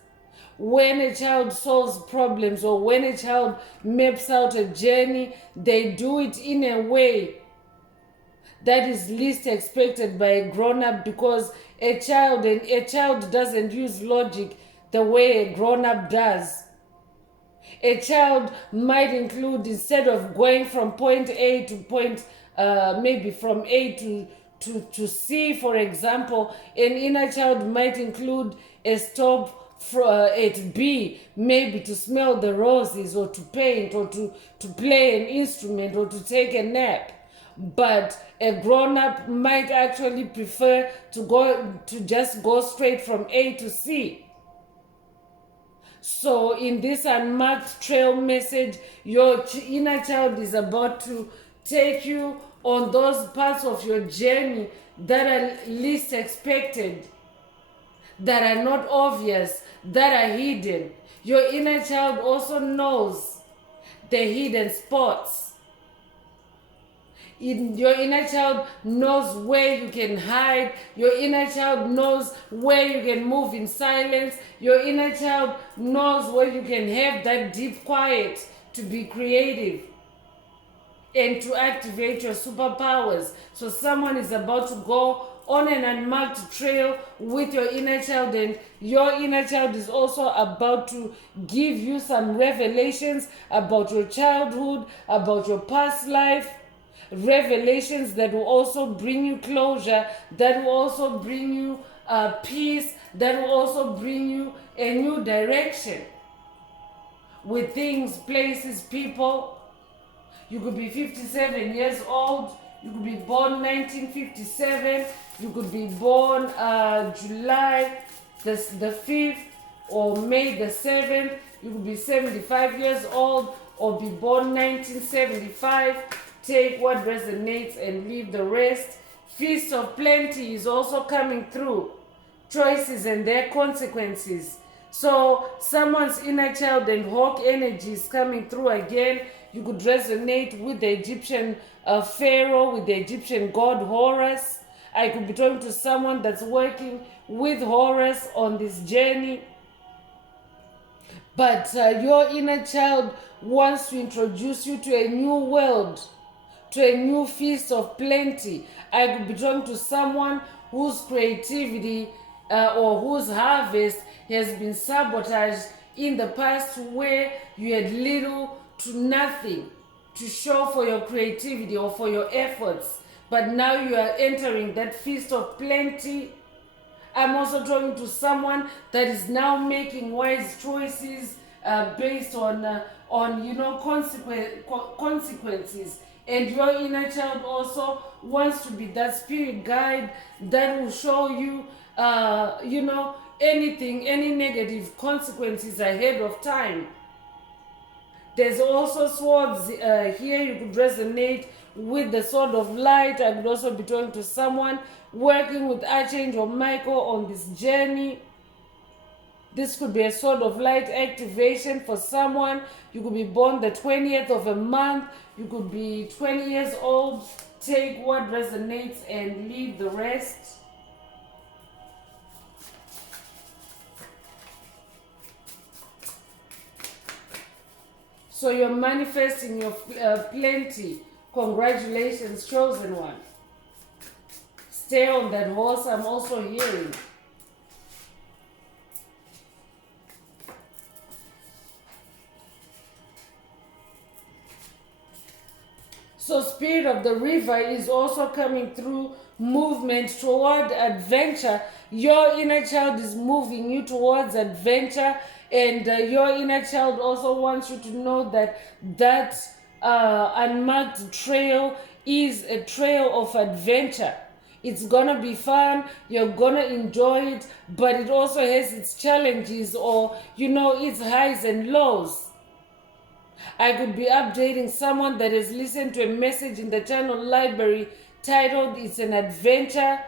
When a child solves problems, or when a child maps out a journey, they do it in a way that is least expected by a grown-up, because a child doesn't use logic the way a grown-up does. A child might include, instead of going from point A to point, maybe from A to C, for example, an inner child might include a stop at B, maybe to smell the roses, or to paint, or to play an instrument, or to take a nap. But a grown-up might actually prefer to just go straight from A to C. So in this unmarked trail message, your inner child is about to take you on those parts of your journey that are least expected, that are not obvious, that are hidden. Your inner child also knows the hidden spots. Your inner child knows where you can hide. Your inner child knows where you can move in silence. Your inner child knows where you can have that deep quiet to be creative and to activate your superpowers. So someone is about to go on an unmarked trail with your inner child, and your inner child is also about to give you some revelations about your childhood, about your past life. Revelations that will also bring you closure, that will also bring you peace, that will also bring you a new direction with things, places, people. You could be 57 years old. You could be born 1957. You could be born July the 5th or May the 7th. You could be 75 years old or be born 1975. Take what resonates and leave the rest. Feast of Plenty is also coming through. Choices and their consequences. So someone's inner child and hawk energy is coming through again. You could resonate with the Egyptian pharaoh, with the Egyptian god Horus. I could be talking to someone that's working with Horus on this journey. But your inner child wants to introduce you to a new world, to a new feast of plenty. I could be talking to someone whose creativity or whose harvest has been sabotaged in the past, where you had little to nothing to show for your creativity or for your efforts. But now you are entering that feast of plenty. I'm also talking to someone that is now making wise choices based on consequences. And your inner child also wants to be that spirit guide that will show you, any negative consequences ahead of time. There's also swords here. You could resonate with the sword of light. I could also be talking to someone working with Archangel Michael on this journey. This could be a sword of light activation for someone. You could be born the 20th of a month. You could be 20 years old. Take what resonates and leave the rest. So you're manifesting your plenty. Congratulations, chosen one. Stay on that horse. I'm also hearing. So Spirit of the River is also coming through, movement toward adventure. Your inner child is moving you towards adventure, and your inner child also wants you to know that unmarked trail is a trail of adventure. It's gonna be fun, you're gonna enjoy it, but it also has its challenges, or its highs and lows. I could be updating someone that has listened to a message in the channel library titled It's an Adventure,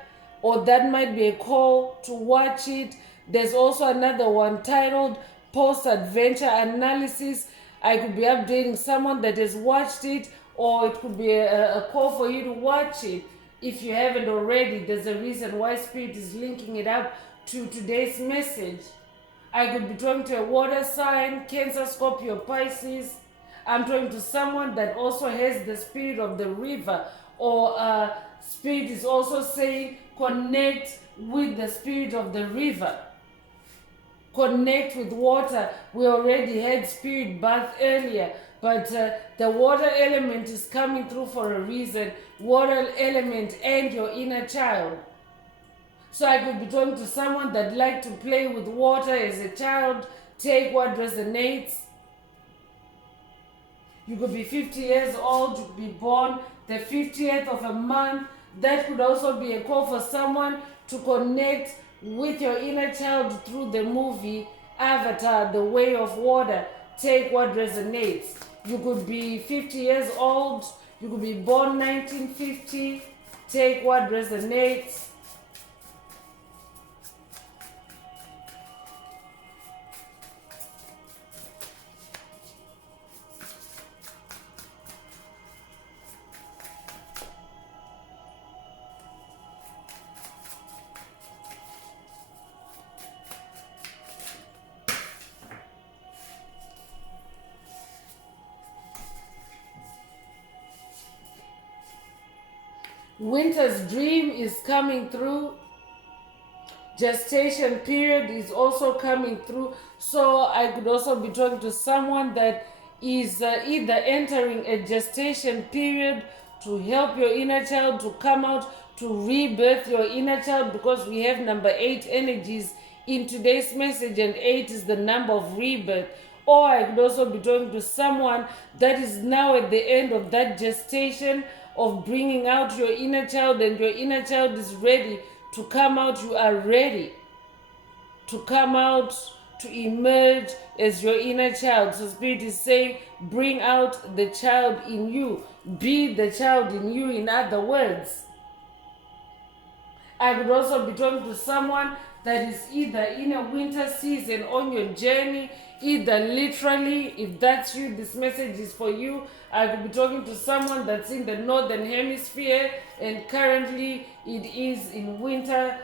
or that might be a call to watch it. There's also another one titled Post Adventure Analysis. I could be updating someone that has watched it, or it could be a call for you to watch it if you haven't already. There's a reason why Spirit is linking it up to today's message. I could be talking to a water sign, Cancer, Scorpio, Pisces. I'm talking to someone that also has the spirit of the river, or Spirit is also saying connect with the spirit of the river. Connect with water. We already had spirit bath earlier, but the water element is coming through for a reason. Water element and your inner child. So I could be talking to someone that liked to play with water as a child. Take what resonates. You could be 50 years old, you could be born the 50th of a month. That could also be a call for someone to connect with your inner child through the movie Avatar, The Way of Water. Take what resonates. You could be 50 years old, you could be born 1950. Take what resonates. Winter's dream is coming through. Gestation period is also coming through. So I could also be talking to someone that is either entering a gestation period to help your inner child to come out, to rebirth your inner child, because we have number 8 energies in today's message, and 8 is the number of rebirth. Or I could also be talking to someone that is now at the end of that gestation of bringing out your inner child, and your inner child is ready to come out. You are ready to come out, to emerge as your inner child. So Spirit is saying, bring out the child in you. Be the child in you, in other words. I could also be talking to someone that is either in a winter season on your journey, either literally, if that's you, this message is for you. I could be talking to someone that's in the northern hemisphere and currently it is in winter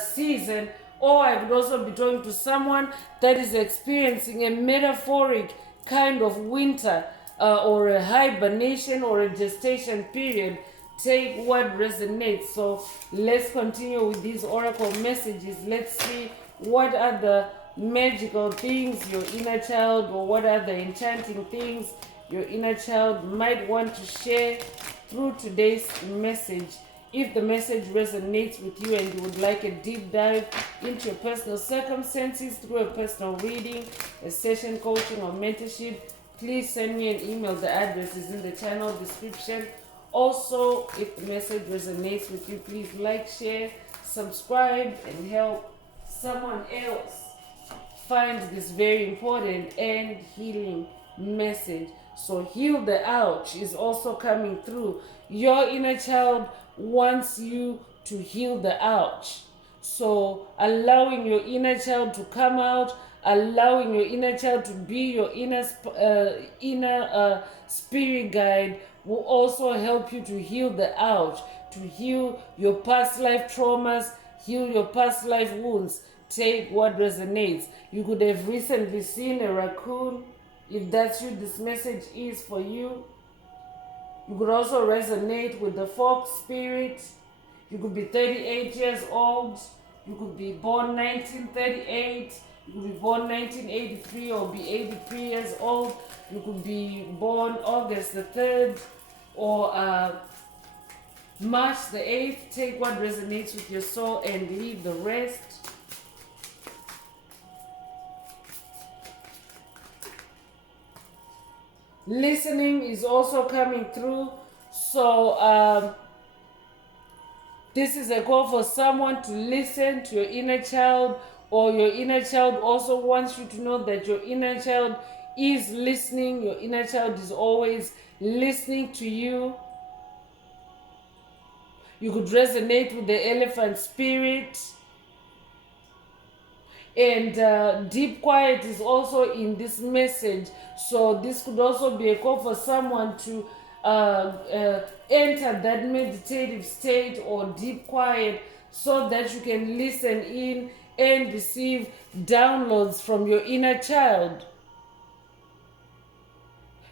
season. Or I could also be talking to someone that is experiencing a metaphoric kind of winter or a hibernation or a gestation period. Take what resonates. So let's continue with these oracle messages. Let's see what are the magical things your inner child, or what are the enchanting things your inner child might want to share through today's message. If the message resonates with you and you would like a deep dive into your personal circumstances through a personal reading, a session coaching, or mentorship, please send me an email. The address is in the channel description. Also, if the message resonates with you, please like, share, subscribe, and help someone else find this very important and healing message. So heal the ouch is also coming through. Your inner child wants you to heal the ouch. So allowing your inner child to come out, allowing your inner child to be your inner spirit guide will also help you to heal the ouch, to heal your past life traumas, heal your past life wounds. Take what resonates. You could have recently seen a raccoon. If that's you, this message is for you. You could also resonate with the fox spirit. You could be 38 years old. You could be born 1938. You could be born 1983 or be 83 years old. You could be born August the 3rd or March the 8th. Take what resonates with your soul and leave the rest. Listening is also coming through. So this is a call for someone to listen to your inner child, or your inner child also wants you to know that your inner child is listening. Your inner child is always listening to you. You could resonate with the elephant spirit. And deep quiet is also in this message. So this could also be a call for someone to enter that meditative state or deep quiet, so that you can listen in and receive downloads from your inner child.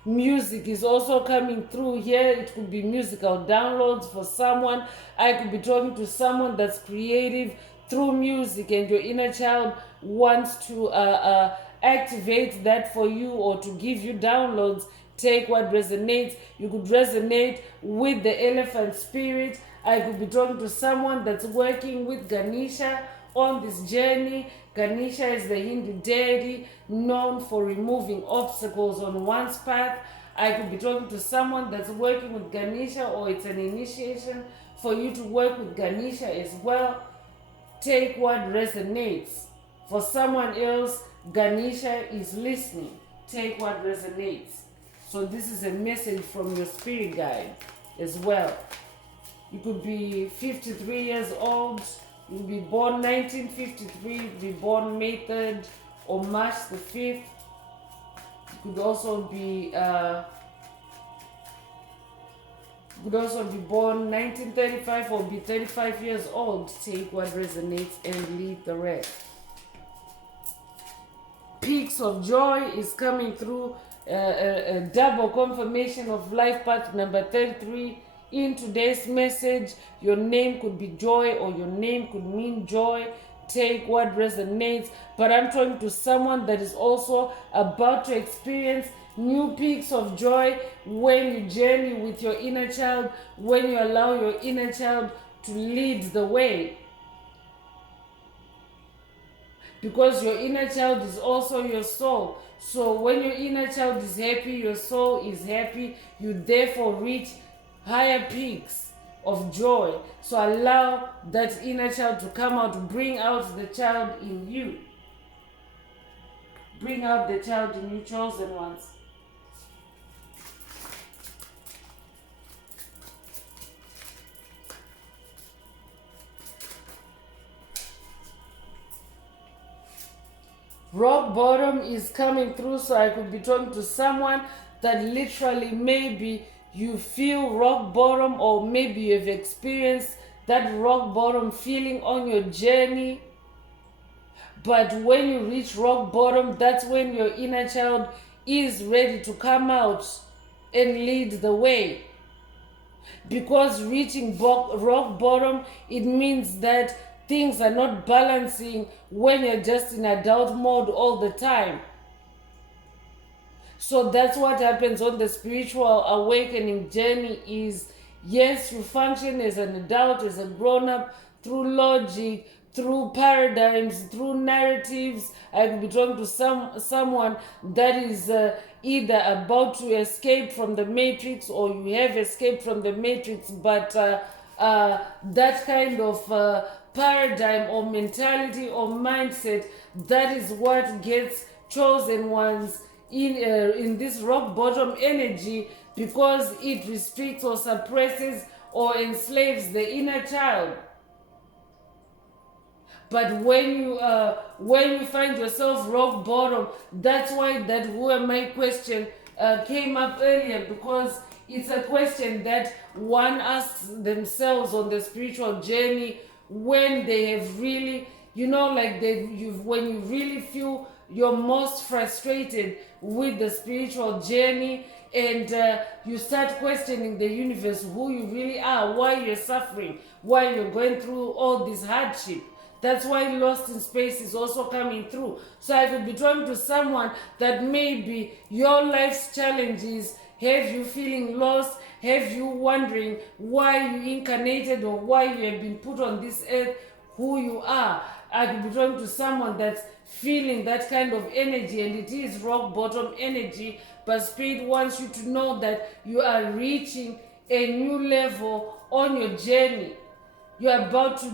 Music is also coming through here. It could be musical downloads for someone. I could be talking to someone that's creative through music, and your inner child wants to activate that for you or to give you downloads. Take what resonates. You could resonate with the elephant spirit. I could be talking to someone that's working with Ganesha on this journey. Ganesha is the Hindu deity known for removing obstacles on one's path. I could be talking to someone that's working with Ganesha, or it's an initiation for you to work with Ganesha as well. Take what resonates. For someone else, Ganesha is listening. Take what resonates. So this is a message from your spirit guide as well. You could be 53 years old. You could be born 1953, be born May 3rd or March the 5th. You could also be born 1935 or be 35 years old. Take what resonates and leave the rest. Peaks of joy is coming through. A double confirmation of life path number 33 in today's message. Your name could be joy, or your name could mean joy. Take what resonates. But I'm talking to someone that is also about to experience new peaks of joy when you journey with your inner child, when you allow your inner child to lead the way. Because your inner child is also your soul. So when your inner child is happy, your soul is happy. You therefore reach higher peaks of joy. So allow that inner child to come out, bring out the child in you. Bring out the child in you, chosen ones. Rock bottom is coming through, so I could be talking to someone that literally maybe you feel rock bottom, or maybe you've experienced that rock bottom feeling on your journey. But when you reach rock bottom, that's when your inner child is ready to come out and lead the way. Because reaching rock bottom, it means that things are not balancing when you're just in adult mode all the time. So that's what happens on the spiritual awakening journey is, yes, you function as an adult, as a grown-up, through logic, through paradigms, through narratives. I could be talking to someone that is either about to escape from the matrix, or you have escaped from the matrix, but that kind of paradigm or mentality or mindset, that is what gets chosen ones in this rock bottom energy, because it restricts or suppresses or enslaves the inner child. But when you find yourself rock bottom, that's why that who am I question came up earlier, because it's a question that one asks themselves on the spiritual journey when they have really, like when you really feel you're most frustrated with the spiritual journey, and you start questioning the universe, who you really are, why you're suffering, why you're going through all this hardship. That's why Lost in Space is also coming through. So I could be talking to someone that maybe your life's challenges have you feeling lost, have you wondering why you incarnated or why you have been put on this earth, who you are. I could be talking to someone that's feeling that kind of energy, and it is rock bottom energy, but Spirit wants you to know that you are reaching a new level on your journey. You are about to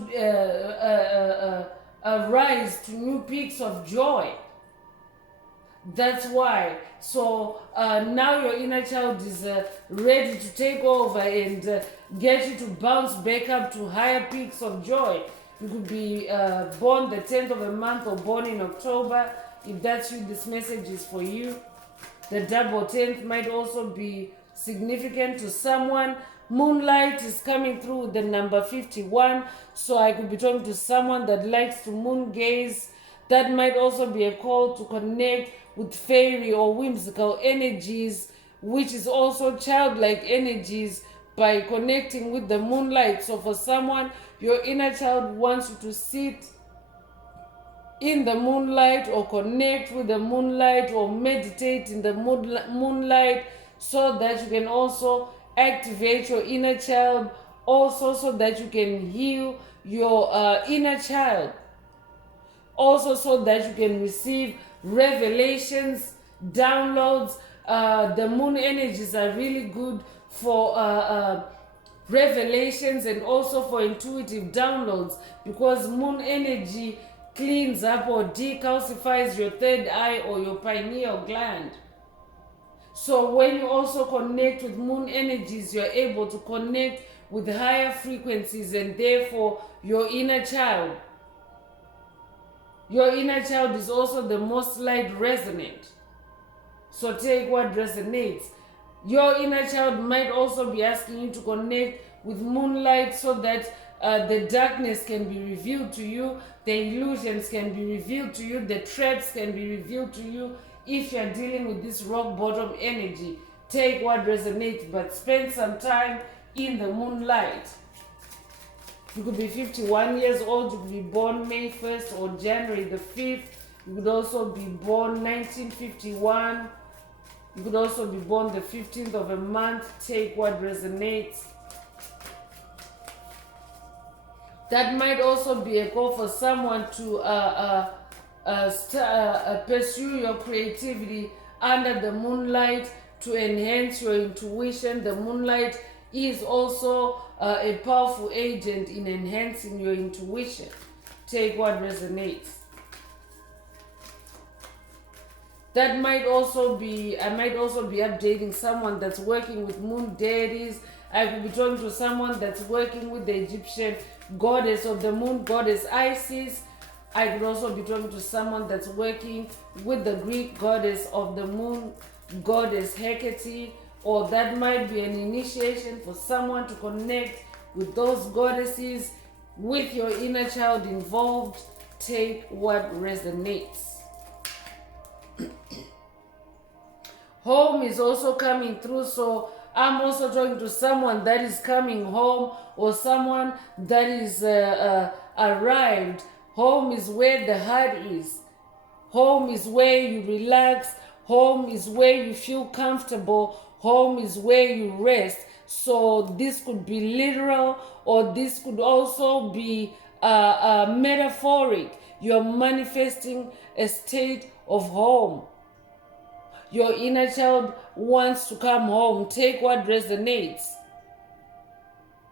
rise to new peaks of joy. That's why. So now your inner child is ready to take over and get you to bounce back up to higher peaks of joy. You could be born the 10th of a month or born in October. If that's you, this message is for you. The double 10th might also be significant to someone. Moonlight is coming through with the number 51. So I could be talking to someone that likes to moon gaze. That might also be a call to connect with fairy or whimsical energies, which is also childlike energies, by connecting with the moonlight. So for someone, your inner child wants you to sit in the moonlight or connect with the moonlight or meditate in the moonlight, so that you can also activate your inner child, also so that you can heal your inner child, also so that you can receive revelations, downloads. The moon energies are really good for revelations and also for intuitive downloads, because moon energy cleans up or decalcifies your third eye or your pineal gland. So when you also connect with moon energies, you're able to connect with higher frequencies, and therefore your inner child. Your inner child is also the most light resonant. So take what resonates. Your inner child might also be asking you to connect with moonlight, so that the darkness can be revealed to you, the illusions can be revealed to you, the traps can be revealed to you. If you're dealing with this rock bottom energy, take what resonates, but spend some time in the moonlight. You could be 51 years old, you could be born May 1st or January the 5th. You could also be born 1951. You could also be born the 15th of a month. Take what resonates. That might also be a call for someone to pursue your creativity under the moonlight to enhance your intuition. The moonlight is also a powerful agent in enhancing your intuition. Take what resonates. That might also be, I might also be updating someone that's working with moon deities. I could be talking to someone that's working with the Egyptian goddess of the moon, goddess Isis. I could also be talking to someone that's working with the Greek goddess of the moon, goddess Hecate. Or that might be an initiation for someone to connect with those goddesses with your inner child involved. Take what resonates. Home is also coming through, so I'm also talking to someone that is coming home, or someone that is arrived. Home is where the heart is. Home is where you relax. Home is where you feel comfortable. Home is where you rest. So this could be literal, or this could also be metaphoric. You're manifesting a state of home. Your inner child wants to come home. Take what resonates.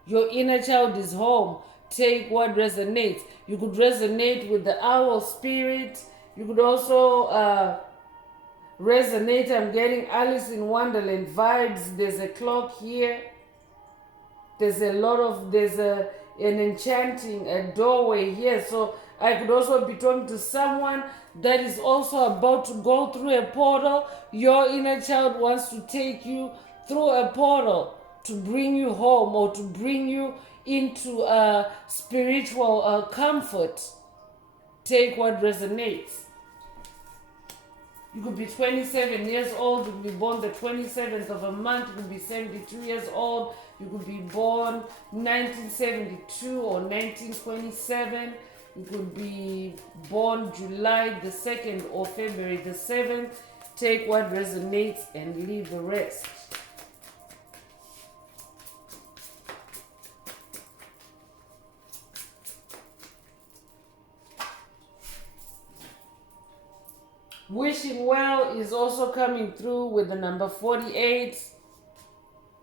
Your inner child is home. Take what resonates. You could resonate with the owl spirit. You could also resonate. I'm getting Alice in Wonderland vibes. There's a clock here. There's an enchanting a doorway here. So I could also be talking to someone that is also about to go through a portal. Your inner child wants to take you through a portal to bring you home, or to bring you into spiritual comfort. Take what resonates. You could be 27 years old. You could be born the 27th of a month. You could be 72 years old. You could be born 1972 or 1927. You could be born July the 2nd or February the 7th. Take what resonates and leave the rest. Wishing well is also coming through with the number 48.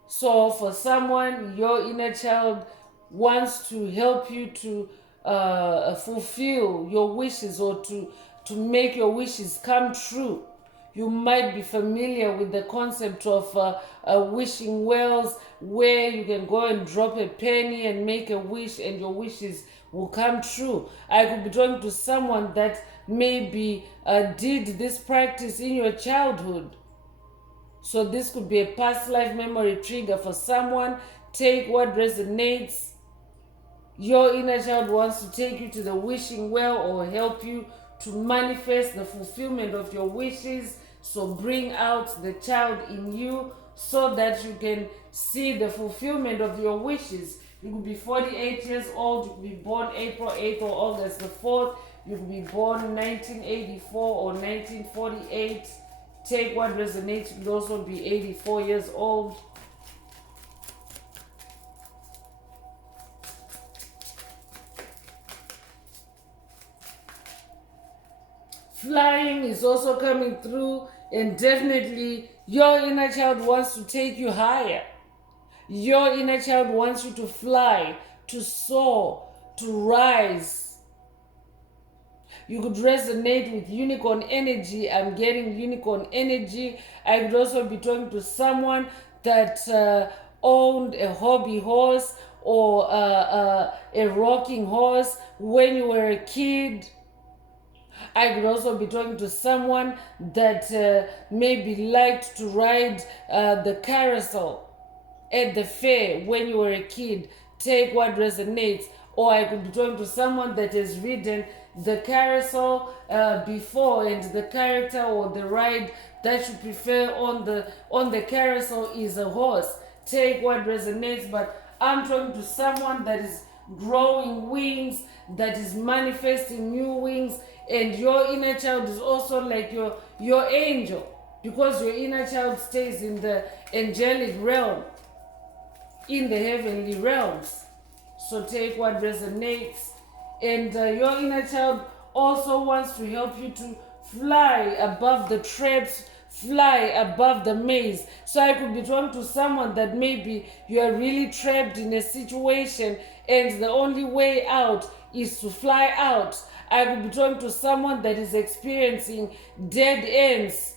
So for someone, your inner child wants to help you to fulfill your wishes, or to make your wishes come true. You might be familiar with the concept of wishing wells, where you can go and drop a penny and make a wish and your wishes will come true. I could be talking to someone that maybe did this practice in your childhood. So this could be a past life memory trigger for someone. Take what resonates. Your inner child wants to take you to the wishing well or help you to manifest the fulfillment of your wishes. So bring out the child in you so that you can see the fulfillment of your wishes. You could be 48 years old. You could be born April 8th or August the 4th. You could be born 1984 or 1948. Take what resonates. You could also be 84 years old. Flying is also coming through, and definitely your inner child wants to take you higher. Your inner child wants you to fly, to soar, to rise. You could resonate with unicorn energy. I'm getting unicorn energy. I could also be talking to someone that owned a hobby horse or a rocking horse when you were a kid. I could also be talking to someone that maybe liked to ride the carousel at the fair when you were a kid. Take what resonates. Or I could be talking to someone that has ridden the carousel before, and the character or the ride that you prefer on the carousel is a horse. Take what resonates. But I'm talking to someone that is growing wings, that is manifesting new wings, and your inner child is also like your angel, because your inner child stays in the angelic realm, in the heavenly realms. So take what resonates. And your inner child also wants to help you to fly above the traps, fly above the maze. So I could be talking to someone that maybe you are really trapped in a situation and the only way out is to fly out. I could be talking to someone that is experiencing dead ends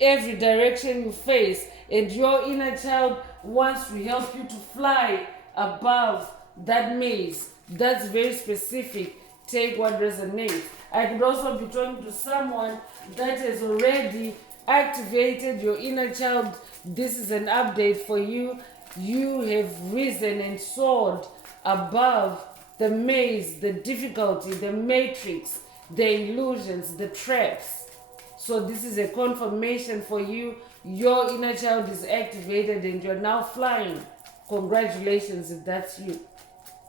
every direction you face, and your inner child wants to help you to fly above that maze. That's very specific. Take what resonates. I could also be talking to someone that has already activated your inner child. This is an update for you. You have risen and soared above the maze, the difficulty, the matrix, the illusions, the traps. So this is a confirmation for you. Your inner child is activated and you're now flying. Congratulations if that's you.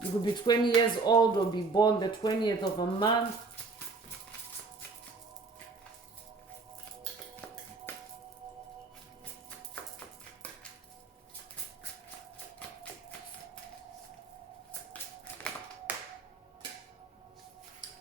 You could be 20 years old or be born the 20th of a month.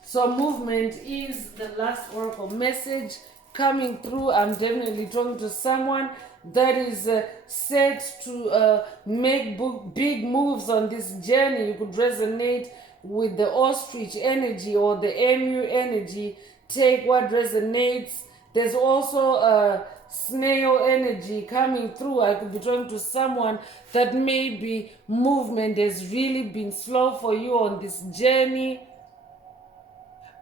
So movement is the last oracle message coming through. I'm definitely talking to someone that is set to make big moves on this journey. You could resonate with the ostrich energy or the emu energy. Take what resonates. There's also a snail energy coming through. I could be talking to someone that maybe movement has really been slow for you on this journey.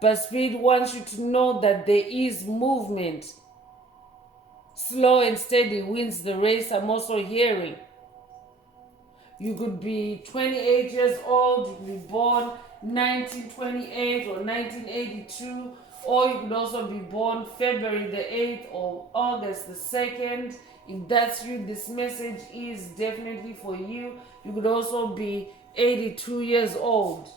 But Spirit wants you to know that there is movement. Slow and steady wins the race. I'm also hearing. You could be 28 years old. You could be born 1928 or 1982. Or you could also be born February the 8th or August the 2nd. If that's you, this message is definitely for you. You could also be 82 years old.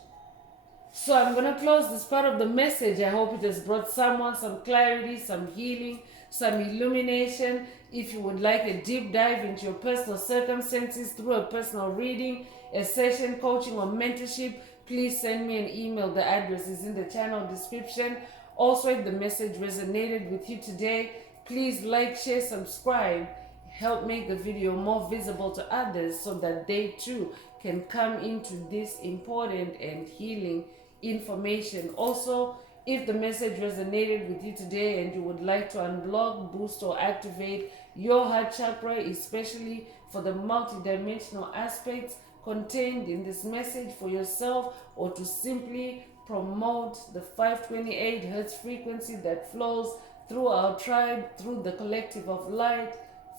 So I'm going to close this part of the message. I hope it has brought someone some clarity, some healing, some illumination. If you would like a deep dive into your personal circumstances through a personal reading, a session, coaching, or mentorship, please send me an email. The address is in the channel description. Also, if the message resonated with you today, please like, share, subscribe. Help make the video more visible to others so that they too can come into this important and healing information. Also, if the message resonated with you today and you would like to unblock, boost, or activate your heart chakra, especially for the multidimensional aspects contained in this message for yourself, or to simply promote the 528 hertz frequency that flows through our tribe, through the collective of light,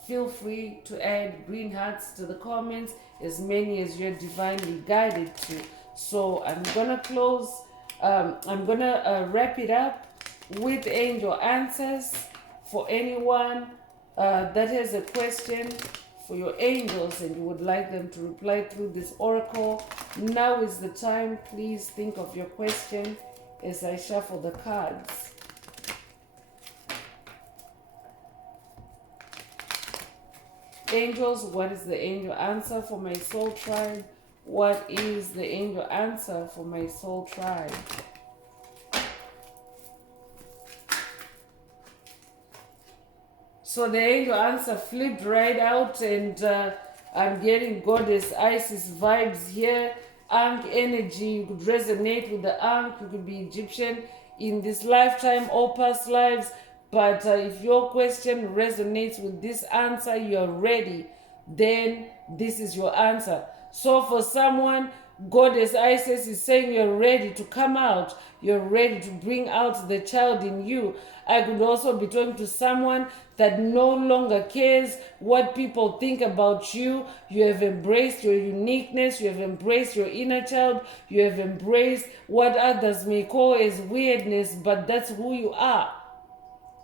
feel free to add green hearts to the comments, as many as you're divinely guided to. So I'm gonna wrap it up with angel answers for anyone that has a question for your angels and you would like them to reply through this oracle. Now is the time. Please think of your question as I shuffle the cards. Angels, what is the angel answer for my soul tribe? What is the angel answer for my soul tribe? So the angel answer flipped right out, and I'm getting Goddess Isis vibes here. Ankh energy, you could resonate with the Ankh, you could be Egyptian in this lifetime or past lives. But if your question resonates with this answer, you're ready, then this is your answer. So for someone, Goddess Isis is saying you're ready to come out. You're ready to bring out the child in you. I could also be talking to someone that no longer cares what people think about you. You have embraced your uniqueness. You have embraced your inner child. You have embraced what others may call as weirdness, but that's who you are.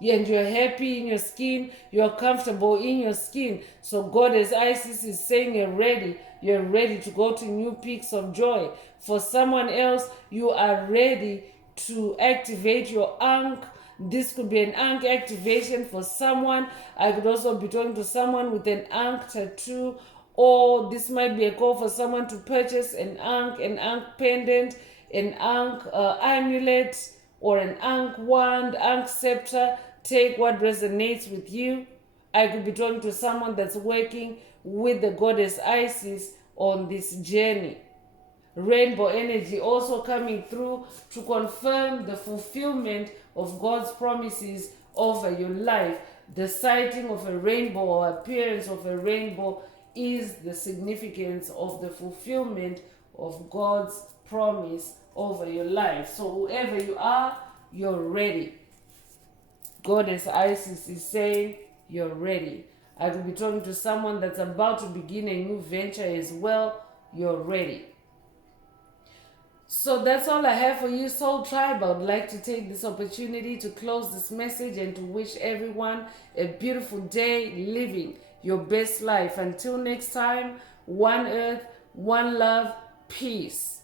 And you're happy in your skin, you're comfortable in your skin. So Goddess Isis is saying you're ready to go to new peaks of joy. For someone else, you are ready to activate your Ankh. This could be an Ankh activation for someone. I could also be talking to someone with an Ankh tattoo, or this might be a call for someone to purchase an Ankh pendant, an Ankh amulet, or an Ankh wand, Ankh scepter. Take what resonates with you. I could be talking to someone that's working with the Goddess Isis on this journey. Rainbow energy also coming through to confirm the fulfillment of God's promises over your life. The sighting of a rainbow or appearance of a rainbow is the significance of the fulfillment of God's promise over your life. So whoever you are, you're ready. Goddess Isis is saying you're ready. I could be talking to someone that's about to begin a new venture as well. You're ready. So that's all I have for you, Soul Tribe. I would like to take this opportunity to close this message and to wish everyone a beautiful day living your best life. Until next time, one earth, one love, peace.